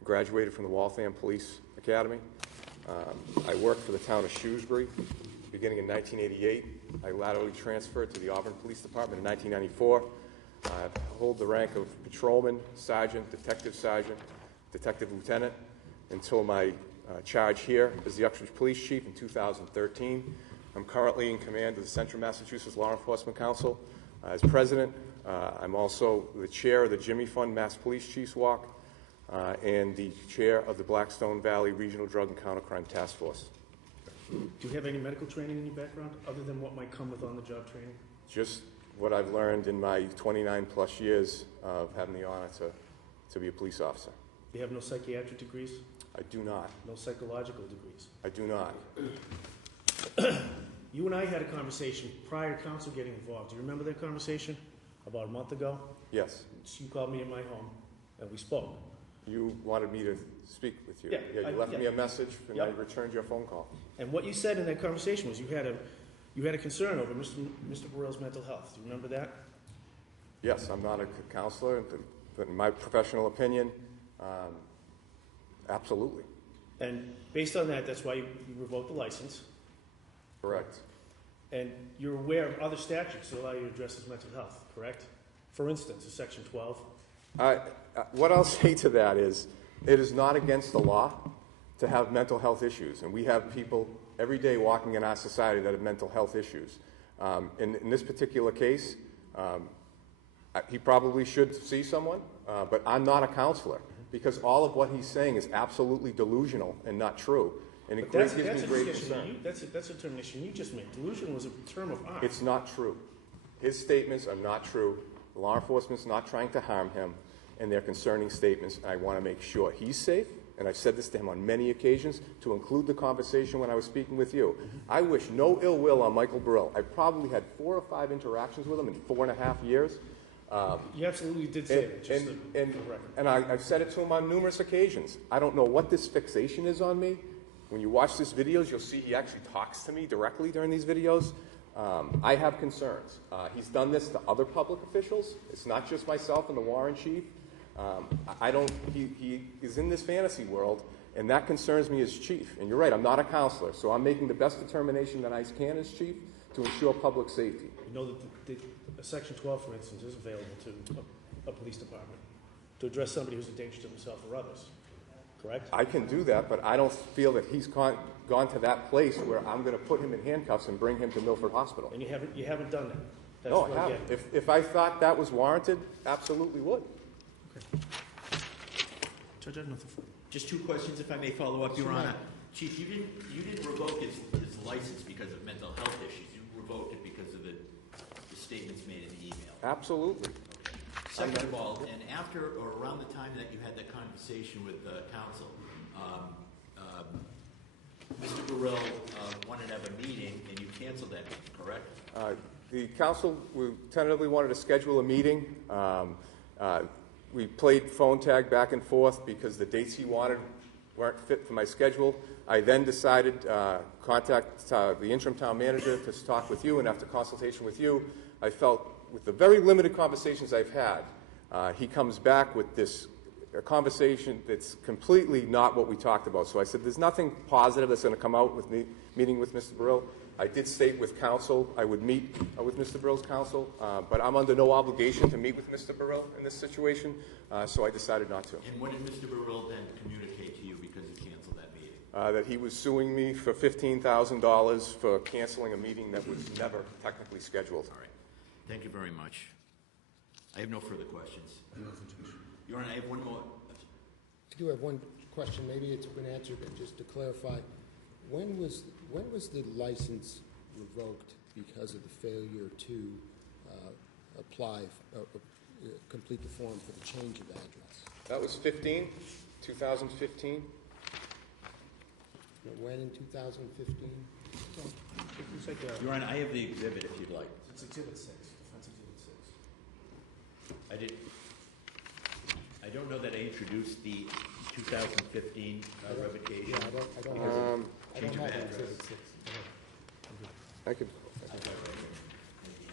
I graduated from the Waltham Police Academy. I worked for the town of Shrewsbury beginning in 1988. I laterally transferred to the Auburn Police Department in 1994. I hold the rank of patrolman, sergeant, detective lieutenant until my charge here as the Uxbridge Police Chief in 2013. I'm currently in command of the Central Massachusetts Law Enforcement Council. As president, I'm also the chair of the Jimmy Fund Mass Police Chiefs Walk and the chair of the Blackstone Valley Regional Drug and Countercrime Task Force. Do you have any medical training in your background other than what might come with on-the-job training? Just what I've learned in my 29-plus years of having the honor to be a police officer. You have no psychiatric degrees? I do not. No psychological degrees? I do not. You and I had a conversation prior to council getting involved. Do you remember that conversation about a month ago? Yes. You called me in my home, and we spoke. You wanted me to speak with you. Yeah, You left me a message, and Yep. I returned your phone call. And what you said in that conversation was you had a concern over Mr. Baril's mental health. Do you remember that? Yes, I'm not a counselor, but in my professional opinion, absolutely. And based on that, that's why you revoked the license. Correct. And you're aware of other statutes that allow you to address his mental health, correct? For instance, in Section 12. What I'll say to that is, it is not against the law to have mental health issues, and we have people every day walking in our society that have mental health issues. In this particular case, he probably should see someone, but I'm not a counselor, because all of what he's saying is absolutely delusional and not true, and it gives me great concern. That's a determination you just made. Delusion was a term of art. It's not true. His statements are not true. Law enforcement's not trying to harm him, and they're concerning statements. I want to make sure he's safe, and I've said this to him on many occasions, to include the conversation when I was speaking with you. I wish no ill will on Michael Baril. I probably had 4 or 5 interactions with him in 4.5 years. You absolutely did say that, just for the record. And I've said it to him on numerous occasions. I don't know what this fixation is on me. When you watch these videos, you'll see he actually talks to me directly during these videos. I have concerns. He's done this to other public officials. It's not just myself and the Warren chief. He is in this fantasy world, and that concerns me as chief. And you're right, I'm not a counselor, so I'm making the best determination that I can as chief to ensure public safety. You know that Section 12, for instance, is available to a police department to address somebody who's a danger to himself or others, correct? I can do that, but I don't feel that he's gone to that place where I'm going to put him in handcuffs and bring him to Milford Hospital. And you haven't done that? That's No, what I I'm haven't. getting. If I thought that was warranted, absolutely would. Judge, I have nothing for you. Just 2 questions, if I may follow up, Your Honor. Chief, you didn't revoke his license because of mental health issues. You revoked it because of the statements made in the email. Absolutely. Second of all, and after or around the time that you had that conversation with counsel, Mr. Baril wanted to have a meeting, and you canceled that meeting, correct? The council, we tentatively wanted to schedule a meeting. We played phone tag back and forth because the dates he wanted weren't fit for my schedule. I then decided contact the interim town manager to talk with you, and after consultation with you, I felt with the very limited conversations I've had, he comes back with this conversation that's completely not what we talked about. So I said, there's nothing positive that's going to come out with me meeting with Mr. Baril. I did state with counsel I would meet with Mr. Baril's counsel, but I'm under no obligation to meet with Mr. Baril in this situation, so I decided not to. And what did Mr. Baril then communicate to you because you canceled that meeting? That he was suing me for $15,000 for canceling a meeting that was never technically scheduled. All right. Thank you very much. I have no further questions. Your Honor, I have one more. I do have one question, maybe it's been answered, but just to clarify, when was the license revoked because of the failure to complete the form for the change of address? That was 2015. When in 2015? Your Honor, I have the exhibit if you'd like. It's Exhibit 6, Defense Exhibit 6. I don't know that I introduced the 2015 revocation. Yeah, I don't Change of have address. Exhibit 6. I could.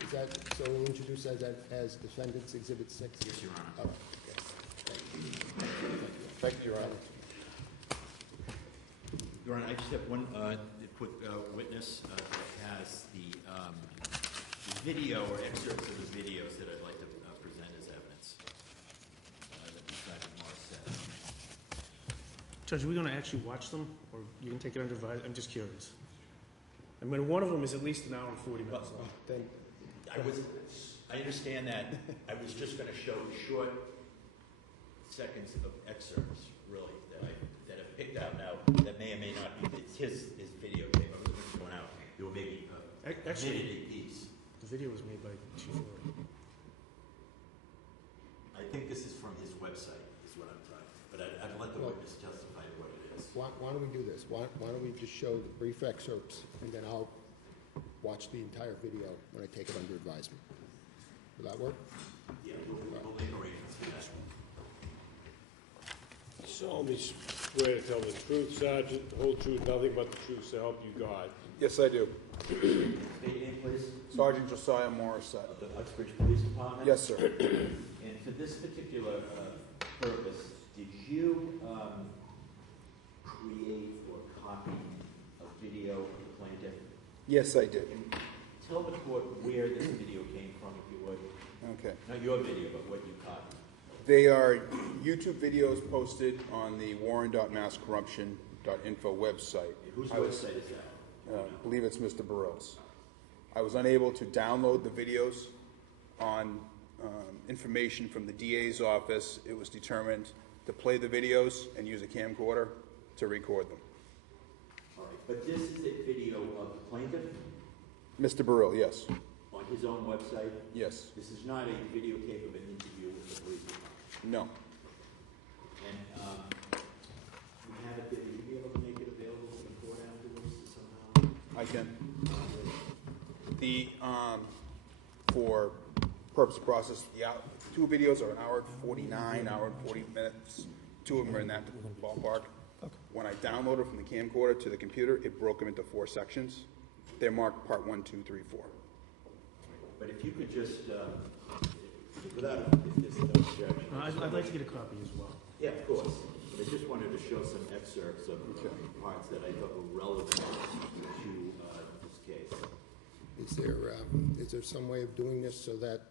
Is that, so we'll introduce that as Defendant's Exhibit 6? Yes, Your Honor. All right. Thank you, Your Honor. Your Honor, I just have one quick witness that has the video or excerpts of the videos that I'd like to present as evidence. That Sergeant Morris said. Judge, are we going to actually watch them, or you can take it under advisement? I'm just curious. I mean, one of them is at least an hour and 40 minutes long. Then, I understand that. I was just going to show short seconds of excerpts, really, that I've picked out now. That may or may not be his videotape. I was going out. There were maybe a minute a piece. The The video was made by Chief Lourie. I think this is from his website, is what I'm trying, but I'd let the witness justify what it is. Why don't we do this? Why don't we just show the brief excerpts, and then I'll watch the entire video when I take it under advisement. Will that work? Yeah, we'll make arrangements for that. Solemnly swear to tell the truth, Sergeant, the whole truth, nothing but the truth, so help you God. Yes, I do. State your name, please, Sergeant Josiah Morris. of the Uxbridge Police Department. Yes, sir. And for this particular purpose, did you create or copy a video of the plaintiff? Yes, I did. And tell the court where this video came from, if you would. Okay. Not your video, but what you copied. They are YouTube videos posted on the warren-ma.info website. Whose I was- website is that? I believe it's Mr. Baril's. I was unable to download the videos on information from the DA's office. It was determined to play the videos and use a camcorder to record them. All right, but this is a video of the plaintiff Mr. Baril, yes. on his own website? Yes. This is not a videotape of an interview with the police department? No. And you have it, will you be able to make it available to the court afterwards somehow? I can. For purpose of process, the two videos are an hour and 49, hour and 40 minutes. Two of them are in that ballpark. When I downloaded from the camcorder to the computer, it broke them into 4 sections. They're marked part 1, 2, 3, 4. But if you could just, if there's no objection. I'd like to get a copy as well. Yeah, of course. But I just wanted to show some excerpts of parts that I thought were relevant to this case. Is there some way of doing this so that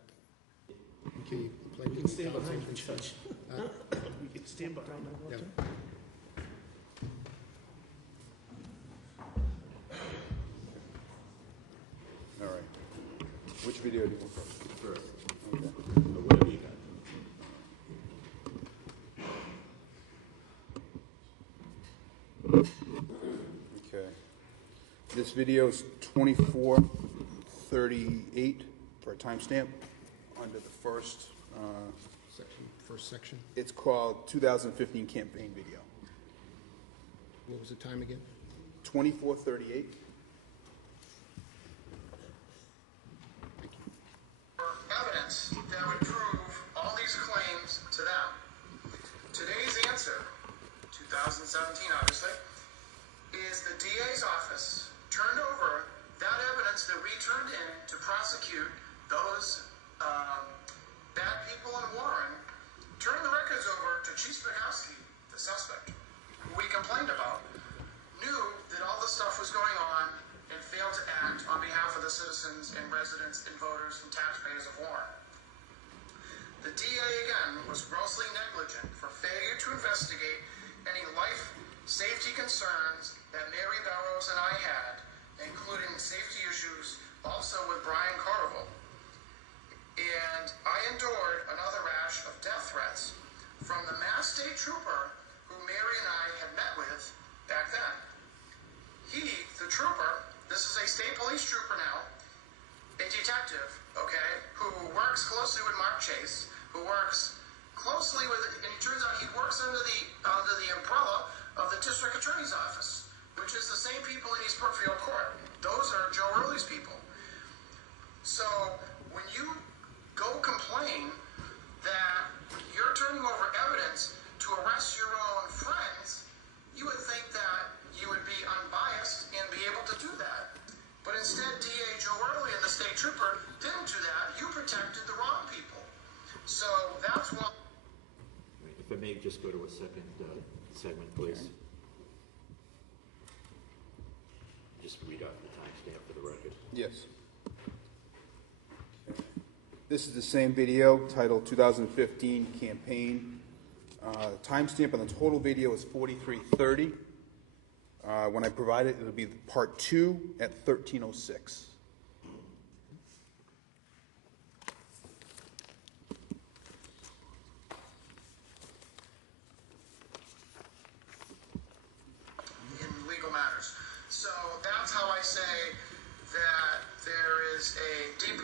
the We can stand behind the judge. We can stand behind that one, Yeah. too. All right. Which video do you want first? First, Okay. or whatever you got. Okay. This video is 24:38 for a timestamp under the first, first section? it's called 2015 campaign video. What was the time again? 24:38. Evidence that would prove all these claims to them. Today's answer, 2017 obviously, is the DA's office turned over that evidence that we turned in to prosecute those bad people in Warren, turned the records over to Chief Spagowski, the suspect, who we complained about, knew that all this stuff was going on and failed to act on behalf of the citizens and residents and voters and taxpayers of Warren. The DA, again, was grossly negligent for failure to investigate any life safety concerns that Mary Barrows and I had, including safety issues also with Brian Carville. And I endured another rash of death threats from the Mass State Trooper who Mary and I had met with back then. He, the trooper, this is a state police trooper now, a detective, okay, who works closely with Mark Chase, who works closely with, and it turns out he works under the umbrella of the district attorney's office, which is the same people in East Brookfield Court. Those are Joe Early's people. So when you go complain that you're turning over evidence to arrest your own friends, you would think that you would be unbiased and be able to do that. But instead, DA Joe Early and the state trooper didn't do that. You protected the wrong people. So that's why. If I may just go to a second segment, please. Just read off the timestamp for the record. Yes. This is the same video titled 2015 campaign. Timestamp on the total video is 43:30. When I provide it, it'll be part 2 at 13:06. In legal matters. So that's how I say that there is a deep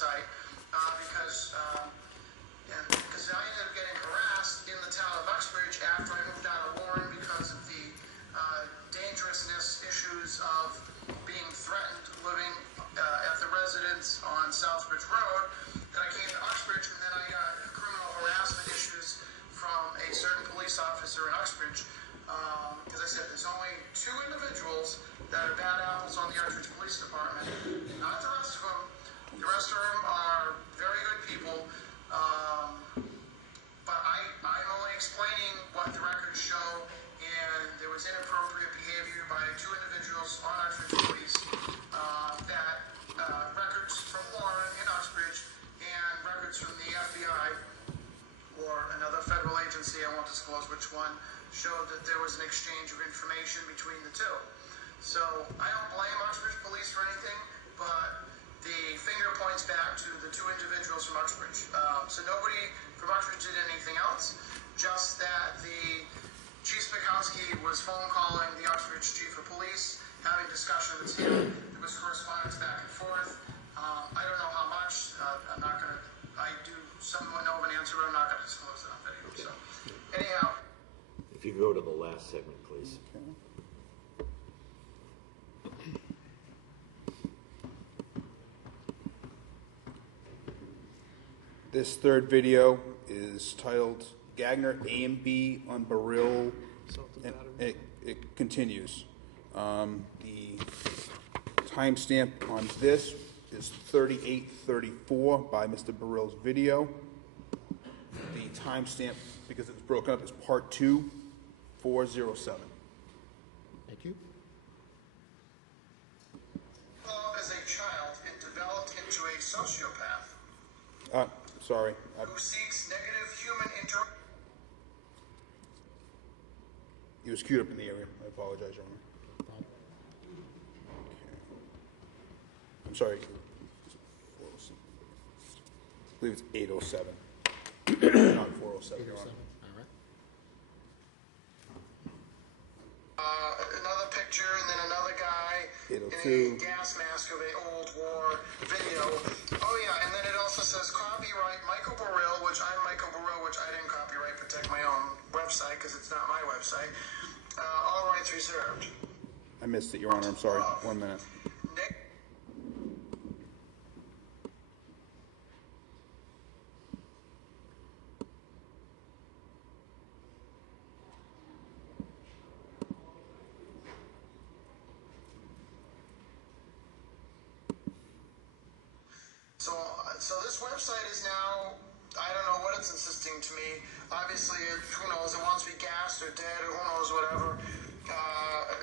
website because I ended up getting harassed in the town of Uxbridge after I moved out of Warren because of the dangerousness issues of being threatened living at the residence on Southbridge Road. Then I came to Uxbridge, and then I got criminal harassment issues from a certain police officer in Uxbridge. As I said, there's only 2 individuals that are bad apples on the Uxbridge Police Department. Not the rest of them. The rest of them are very good people. But I'm only explaining what the records show, and there was inappropriate behavior by 2 individuals on Uxbridge Police that records from Warren in Uxbridge and records from the FBI or another federal agency, I won't disclose which one, showed that there was an exchange of information between the 2. So I don't blame Uxbridge Police for anything, but the finger points back to the 2 individuals from Uxbridge. So nobody from Uxbridge did anything else, just that the Chief Spikowski was phone calling the Uxbridge Chief of Police, having discussions with him. There was correspondence back and forth. I don't know how much. I'm not going to, I do somewhat know of an answer, but I'm not going to disclose it on video. So anyhow. If you go to the last segment, please. This third video is titled Gagner A and B on Baril, and it continues. The timestamp on this is 38:34 by Mr. Baril's video. The timestamp, because it's broken up, is part 2, 407. Thank you. As a child, it developed into a sociopath Sorry. who seeks negative human interaction. He was queued up in the area. I apologize, Your Honor. Okay. I'm sorry. I believe it's 807. Not 407, Your Honor. All right. Another picture, and then another guy in 802. a gas mask of an old war video. Oh yeah, and then it also says copyright Michael Baril, which I'm Michael Baril, which I didn't copyright, protect my own website because it's not my website. All rights reserved. I missed it, Your Honor. I'm sorry. 1 minute. Nick. So this website is now, I don't know what it's insisting to me. Obviously, who knows, it wants to be gassed or dead or who knows, whatever.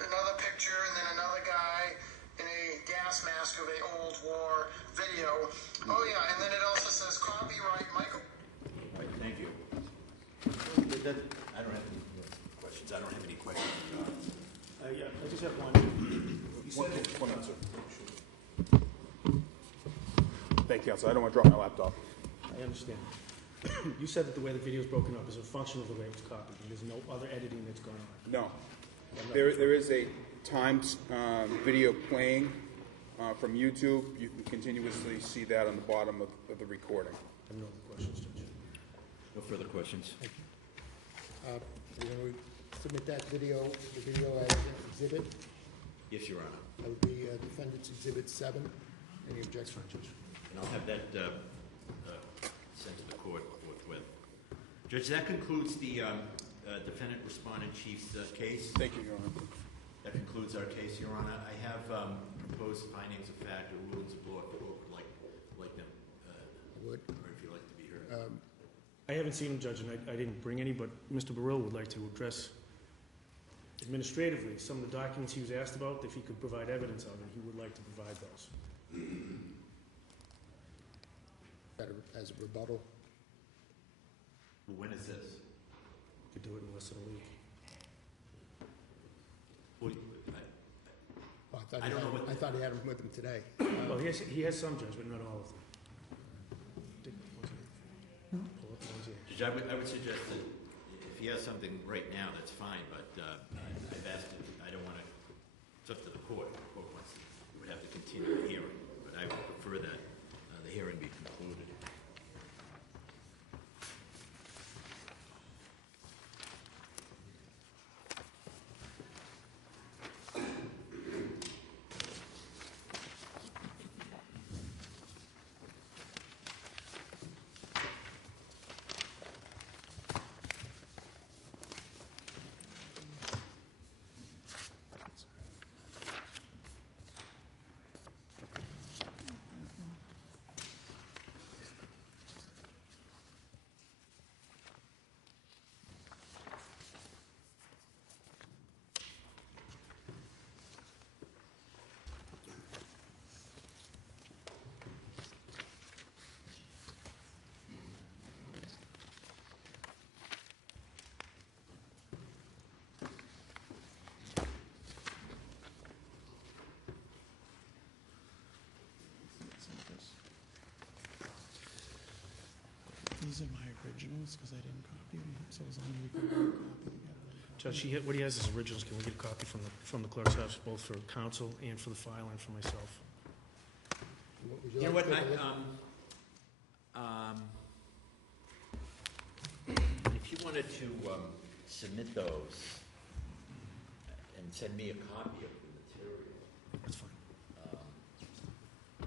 Another picture and then another guy in a gas mask of an old war video. Oh yeah, and then it also says copyright Michael. All right, thank you. I don't have any questions. I don't have any questions. Yeah, I just have one. One answer. Thank you, Counsel. I don't want to drop my laptop. I understand. You said that the way the video is broken up is a function of the way it was copied, and there's no other editing that's gone on. No. There is a timed video playing from YouTube. You can continuously see that on the bottom of the recording. I have no other questions, Judge. No further questions. We're going to submit that video, the video as an exhibit. Yes, Your Honor. That would be Defendant's Exhibit 7. Any objection, Judge? And I'll have that sent to the court forthwith. Judge, that concludes the defendant respondent chief's case. Thank you, Your Honor. That concludes our case, Your Honor. I have proposed findings of fact or rulings of law if the court would like them, I would. or if you'd like to be heard. I haven't seen him, Judge, and I didn't bring any, but Mr. Baril would like to address administratively some of the documents he was asked about. If he could provide evidence of it, he would like to provide those. As a rebuttal. When is this? Could do it in less than a week. Well, Oh, I don't know what I thought he had them with him today. Well, he has some, Judge, but not all of them. Pull up the ones he has. Judge, I would suggest that if he has something right now, that's fine, but I've asked him, I don't want to, it's up to the court. The court wants to, we would have to continue the hearing, but I would prefer that the hearing be These are my originals, because I didn't copy them, so as long as we can copy together. Judge, what he has is originals. Can we get a copy from the clerk's office, both for counsel and for the file and for myself? Would You know like what, to take a look? If you wanted to submit those and send me a copy of the material, That's fine. I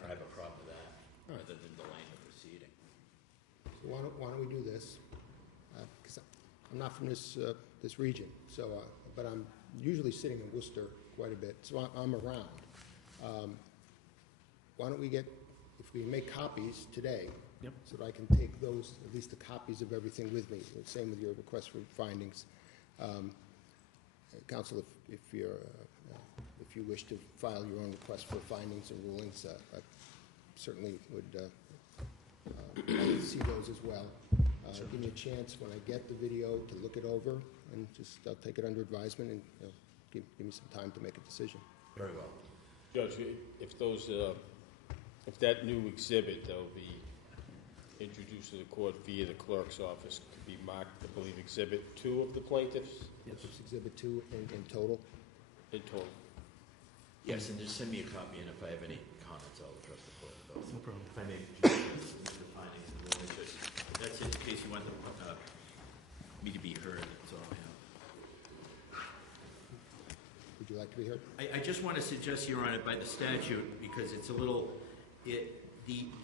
don't have a problem with that, other than delaying the proceeding. So why don't we do this? Because I'm not from this region, so, but I'm usually sitting in Worcester quite a bit, so I'm around. Why don't we get, if we make copies today, Yep. so that I can take those, at least the copies of everything with me. Same with your request for findings. Counsel, if you wish to file your own request for findings and rulings, I certainly would like to see those as well. Give me a chance when I get the video to look it over, and just take it under advisement, and give me some time to make a decision. Very well. Judge, if those, if that new exhibit that'll be introduced to the court via the clerk's office could be marked, I believe, Exhibit 2 of the plaintiffs It's Exhibit 2 in total. in total. Yes, and just send me a copy, and if I have any comments, I'll address the court. No problem. If I may, the findings and rulings, that's it, in case you want me to be heard, that's all I have. Would you like to be heard? I just want to suggest, Your Honor, by the statute, because it's a little, the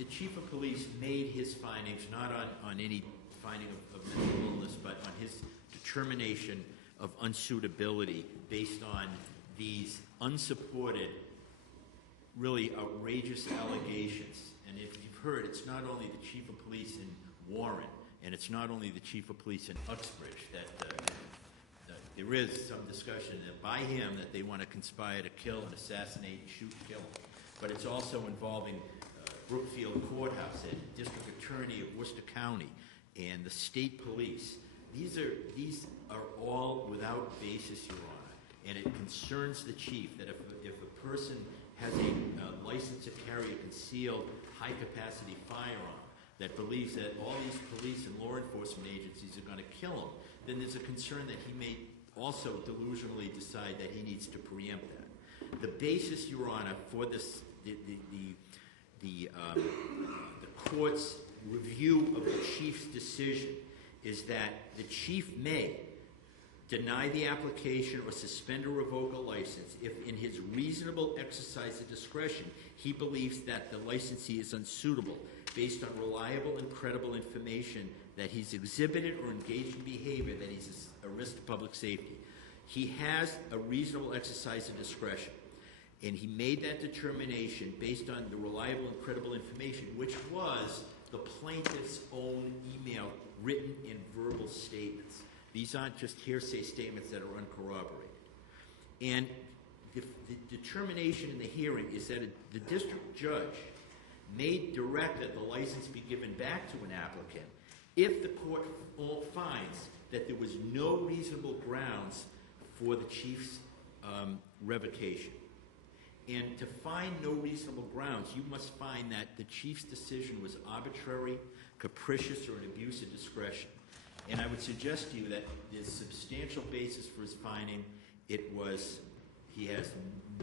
chief of police made his findings not on any finding of mental illness, but on his determination of unsuitability based on these unsupported, really outrageous allegations. And if you've heard, it's not only the chief of police in Warren, and it's not only the chief of police in Uxbridge, that there is some discussion that by him that they want to conspire to kill and assassinate, shoot, kill. But it's also involving Brookfield Courthouse and District Attorney of Worcester County and the state police. These are all without basis, Your Honor, and it concerns the chief that if a person has a license to carry a concealed high-capacity firearm that believes that all these police and law enforcement agencies are going to kill him, then there's a concern that he may also delusionally decide that he needs to preempt that. The basis, Your Honor, for this, the court's review of the chief's decision is that the chief may deny the application or suspend or revoke a license if in his reasonable exercise of discretion he believes that the licensee is unsuitable based on reliable and credible information that he's exhibited or engaged in behavior that he's a risk to public safety. He has a reasonable exercise of discretion, and he made that determination based on the reliable and credible information, which was the plaintiff's own email written in verbal statements. These aren't just hearsay statements that are uncorroborated. And the determination in the hearing is that the district judge may direct that the license be given back to an applicant if the court finds that there was no reasonable grounds for the chief's revocation. And to find no reasonable grounds, you must find that the chief's decision was arbitrary, capricious, or an abuse of discretion. And I would suggest to you that there's substantial basis for his finding. He has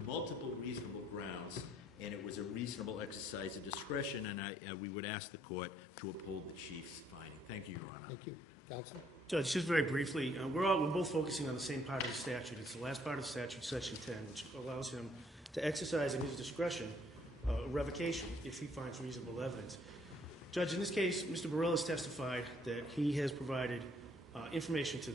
multiple reasonable grounds, and it was a reasonable exercise of discretion, and we would ask the court to uphold the chief's finding. Thank you, Your Honor. Thank you. Counsel? Judge, just very briefly, we're both focusing on the same part of the statute. It's the last part of the statute, Section 10, which allows him to exercise in his discretion revocation if he finds reasonable evidence. Judge, in this case, Mr. Baril has testified that he has provided information to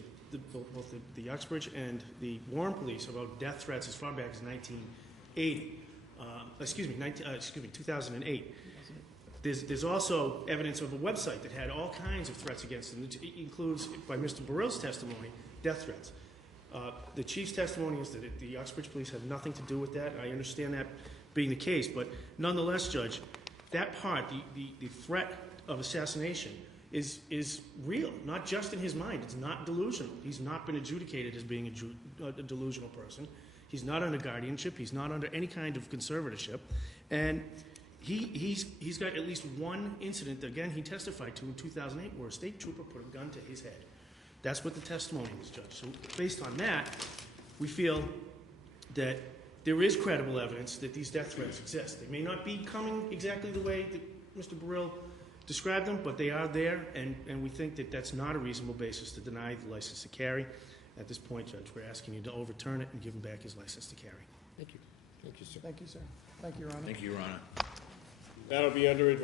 both the Uxbridge and the Warren police about death threats as far back as 2008. There's also evidence of a website that had all kinds of threats against him. It includes, by Mr. Baril's testimony, death threats. The chief's testimony is that the Uxbridge police have nothing to do with that. I understand that being the case, but nonetheless, Judge, that part, the threat of assassination, is real, not just in his mind. It's not delusional. He's not been adjudicated as being a delusional person. He's not under guardianship. He's not under any kind of conservatorship. And He's got at least one incident, again, he testified to in 2008, where a state trooper put a gun to his head. That's what the testimony was, Judge. So based on that, we feel that there is credible evidence that these death threats exist. They may not be coming exactly the way that Mr. Baril described them, but they are there, and we think that that's not a reasonable basis to deny the license to carry. At this point, Judge, we're asking you to overturn it and give him back his license to carry. Thank you. Thank you, sir. Thank you, sir. Thank you, Your Honor. Thank you, Your Honor. That'll be under advisement.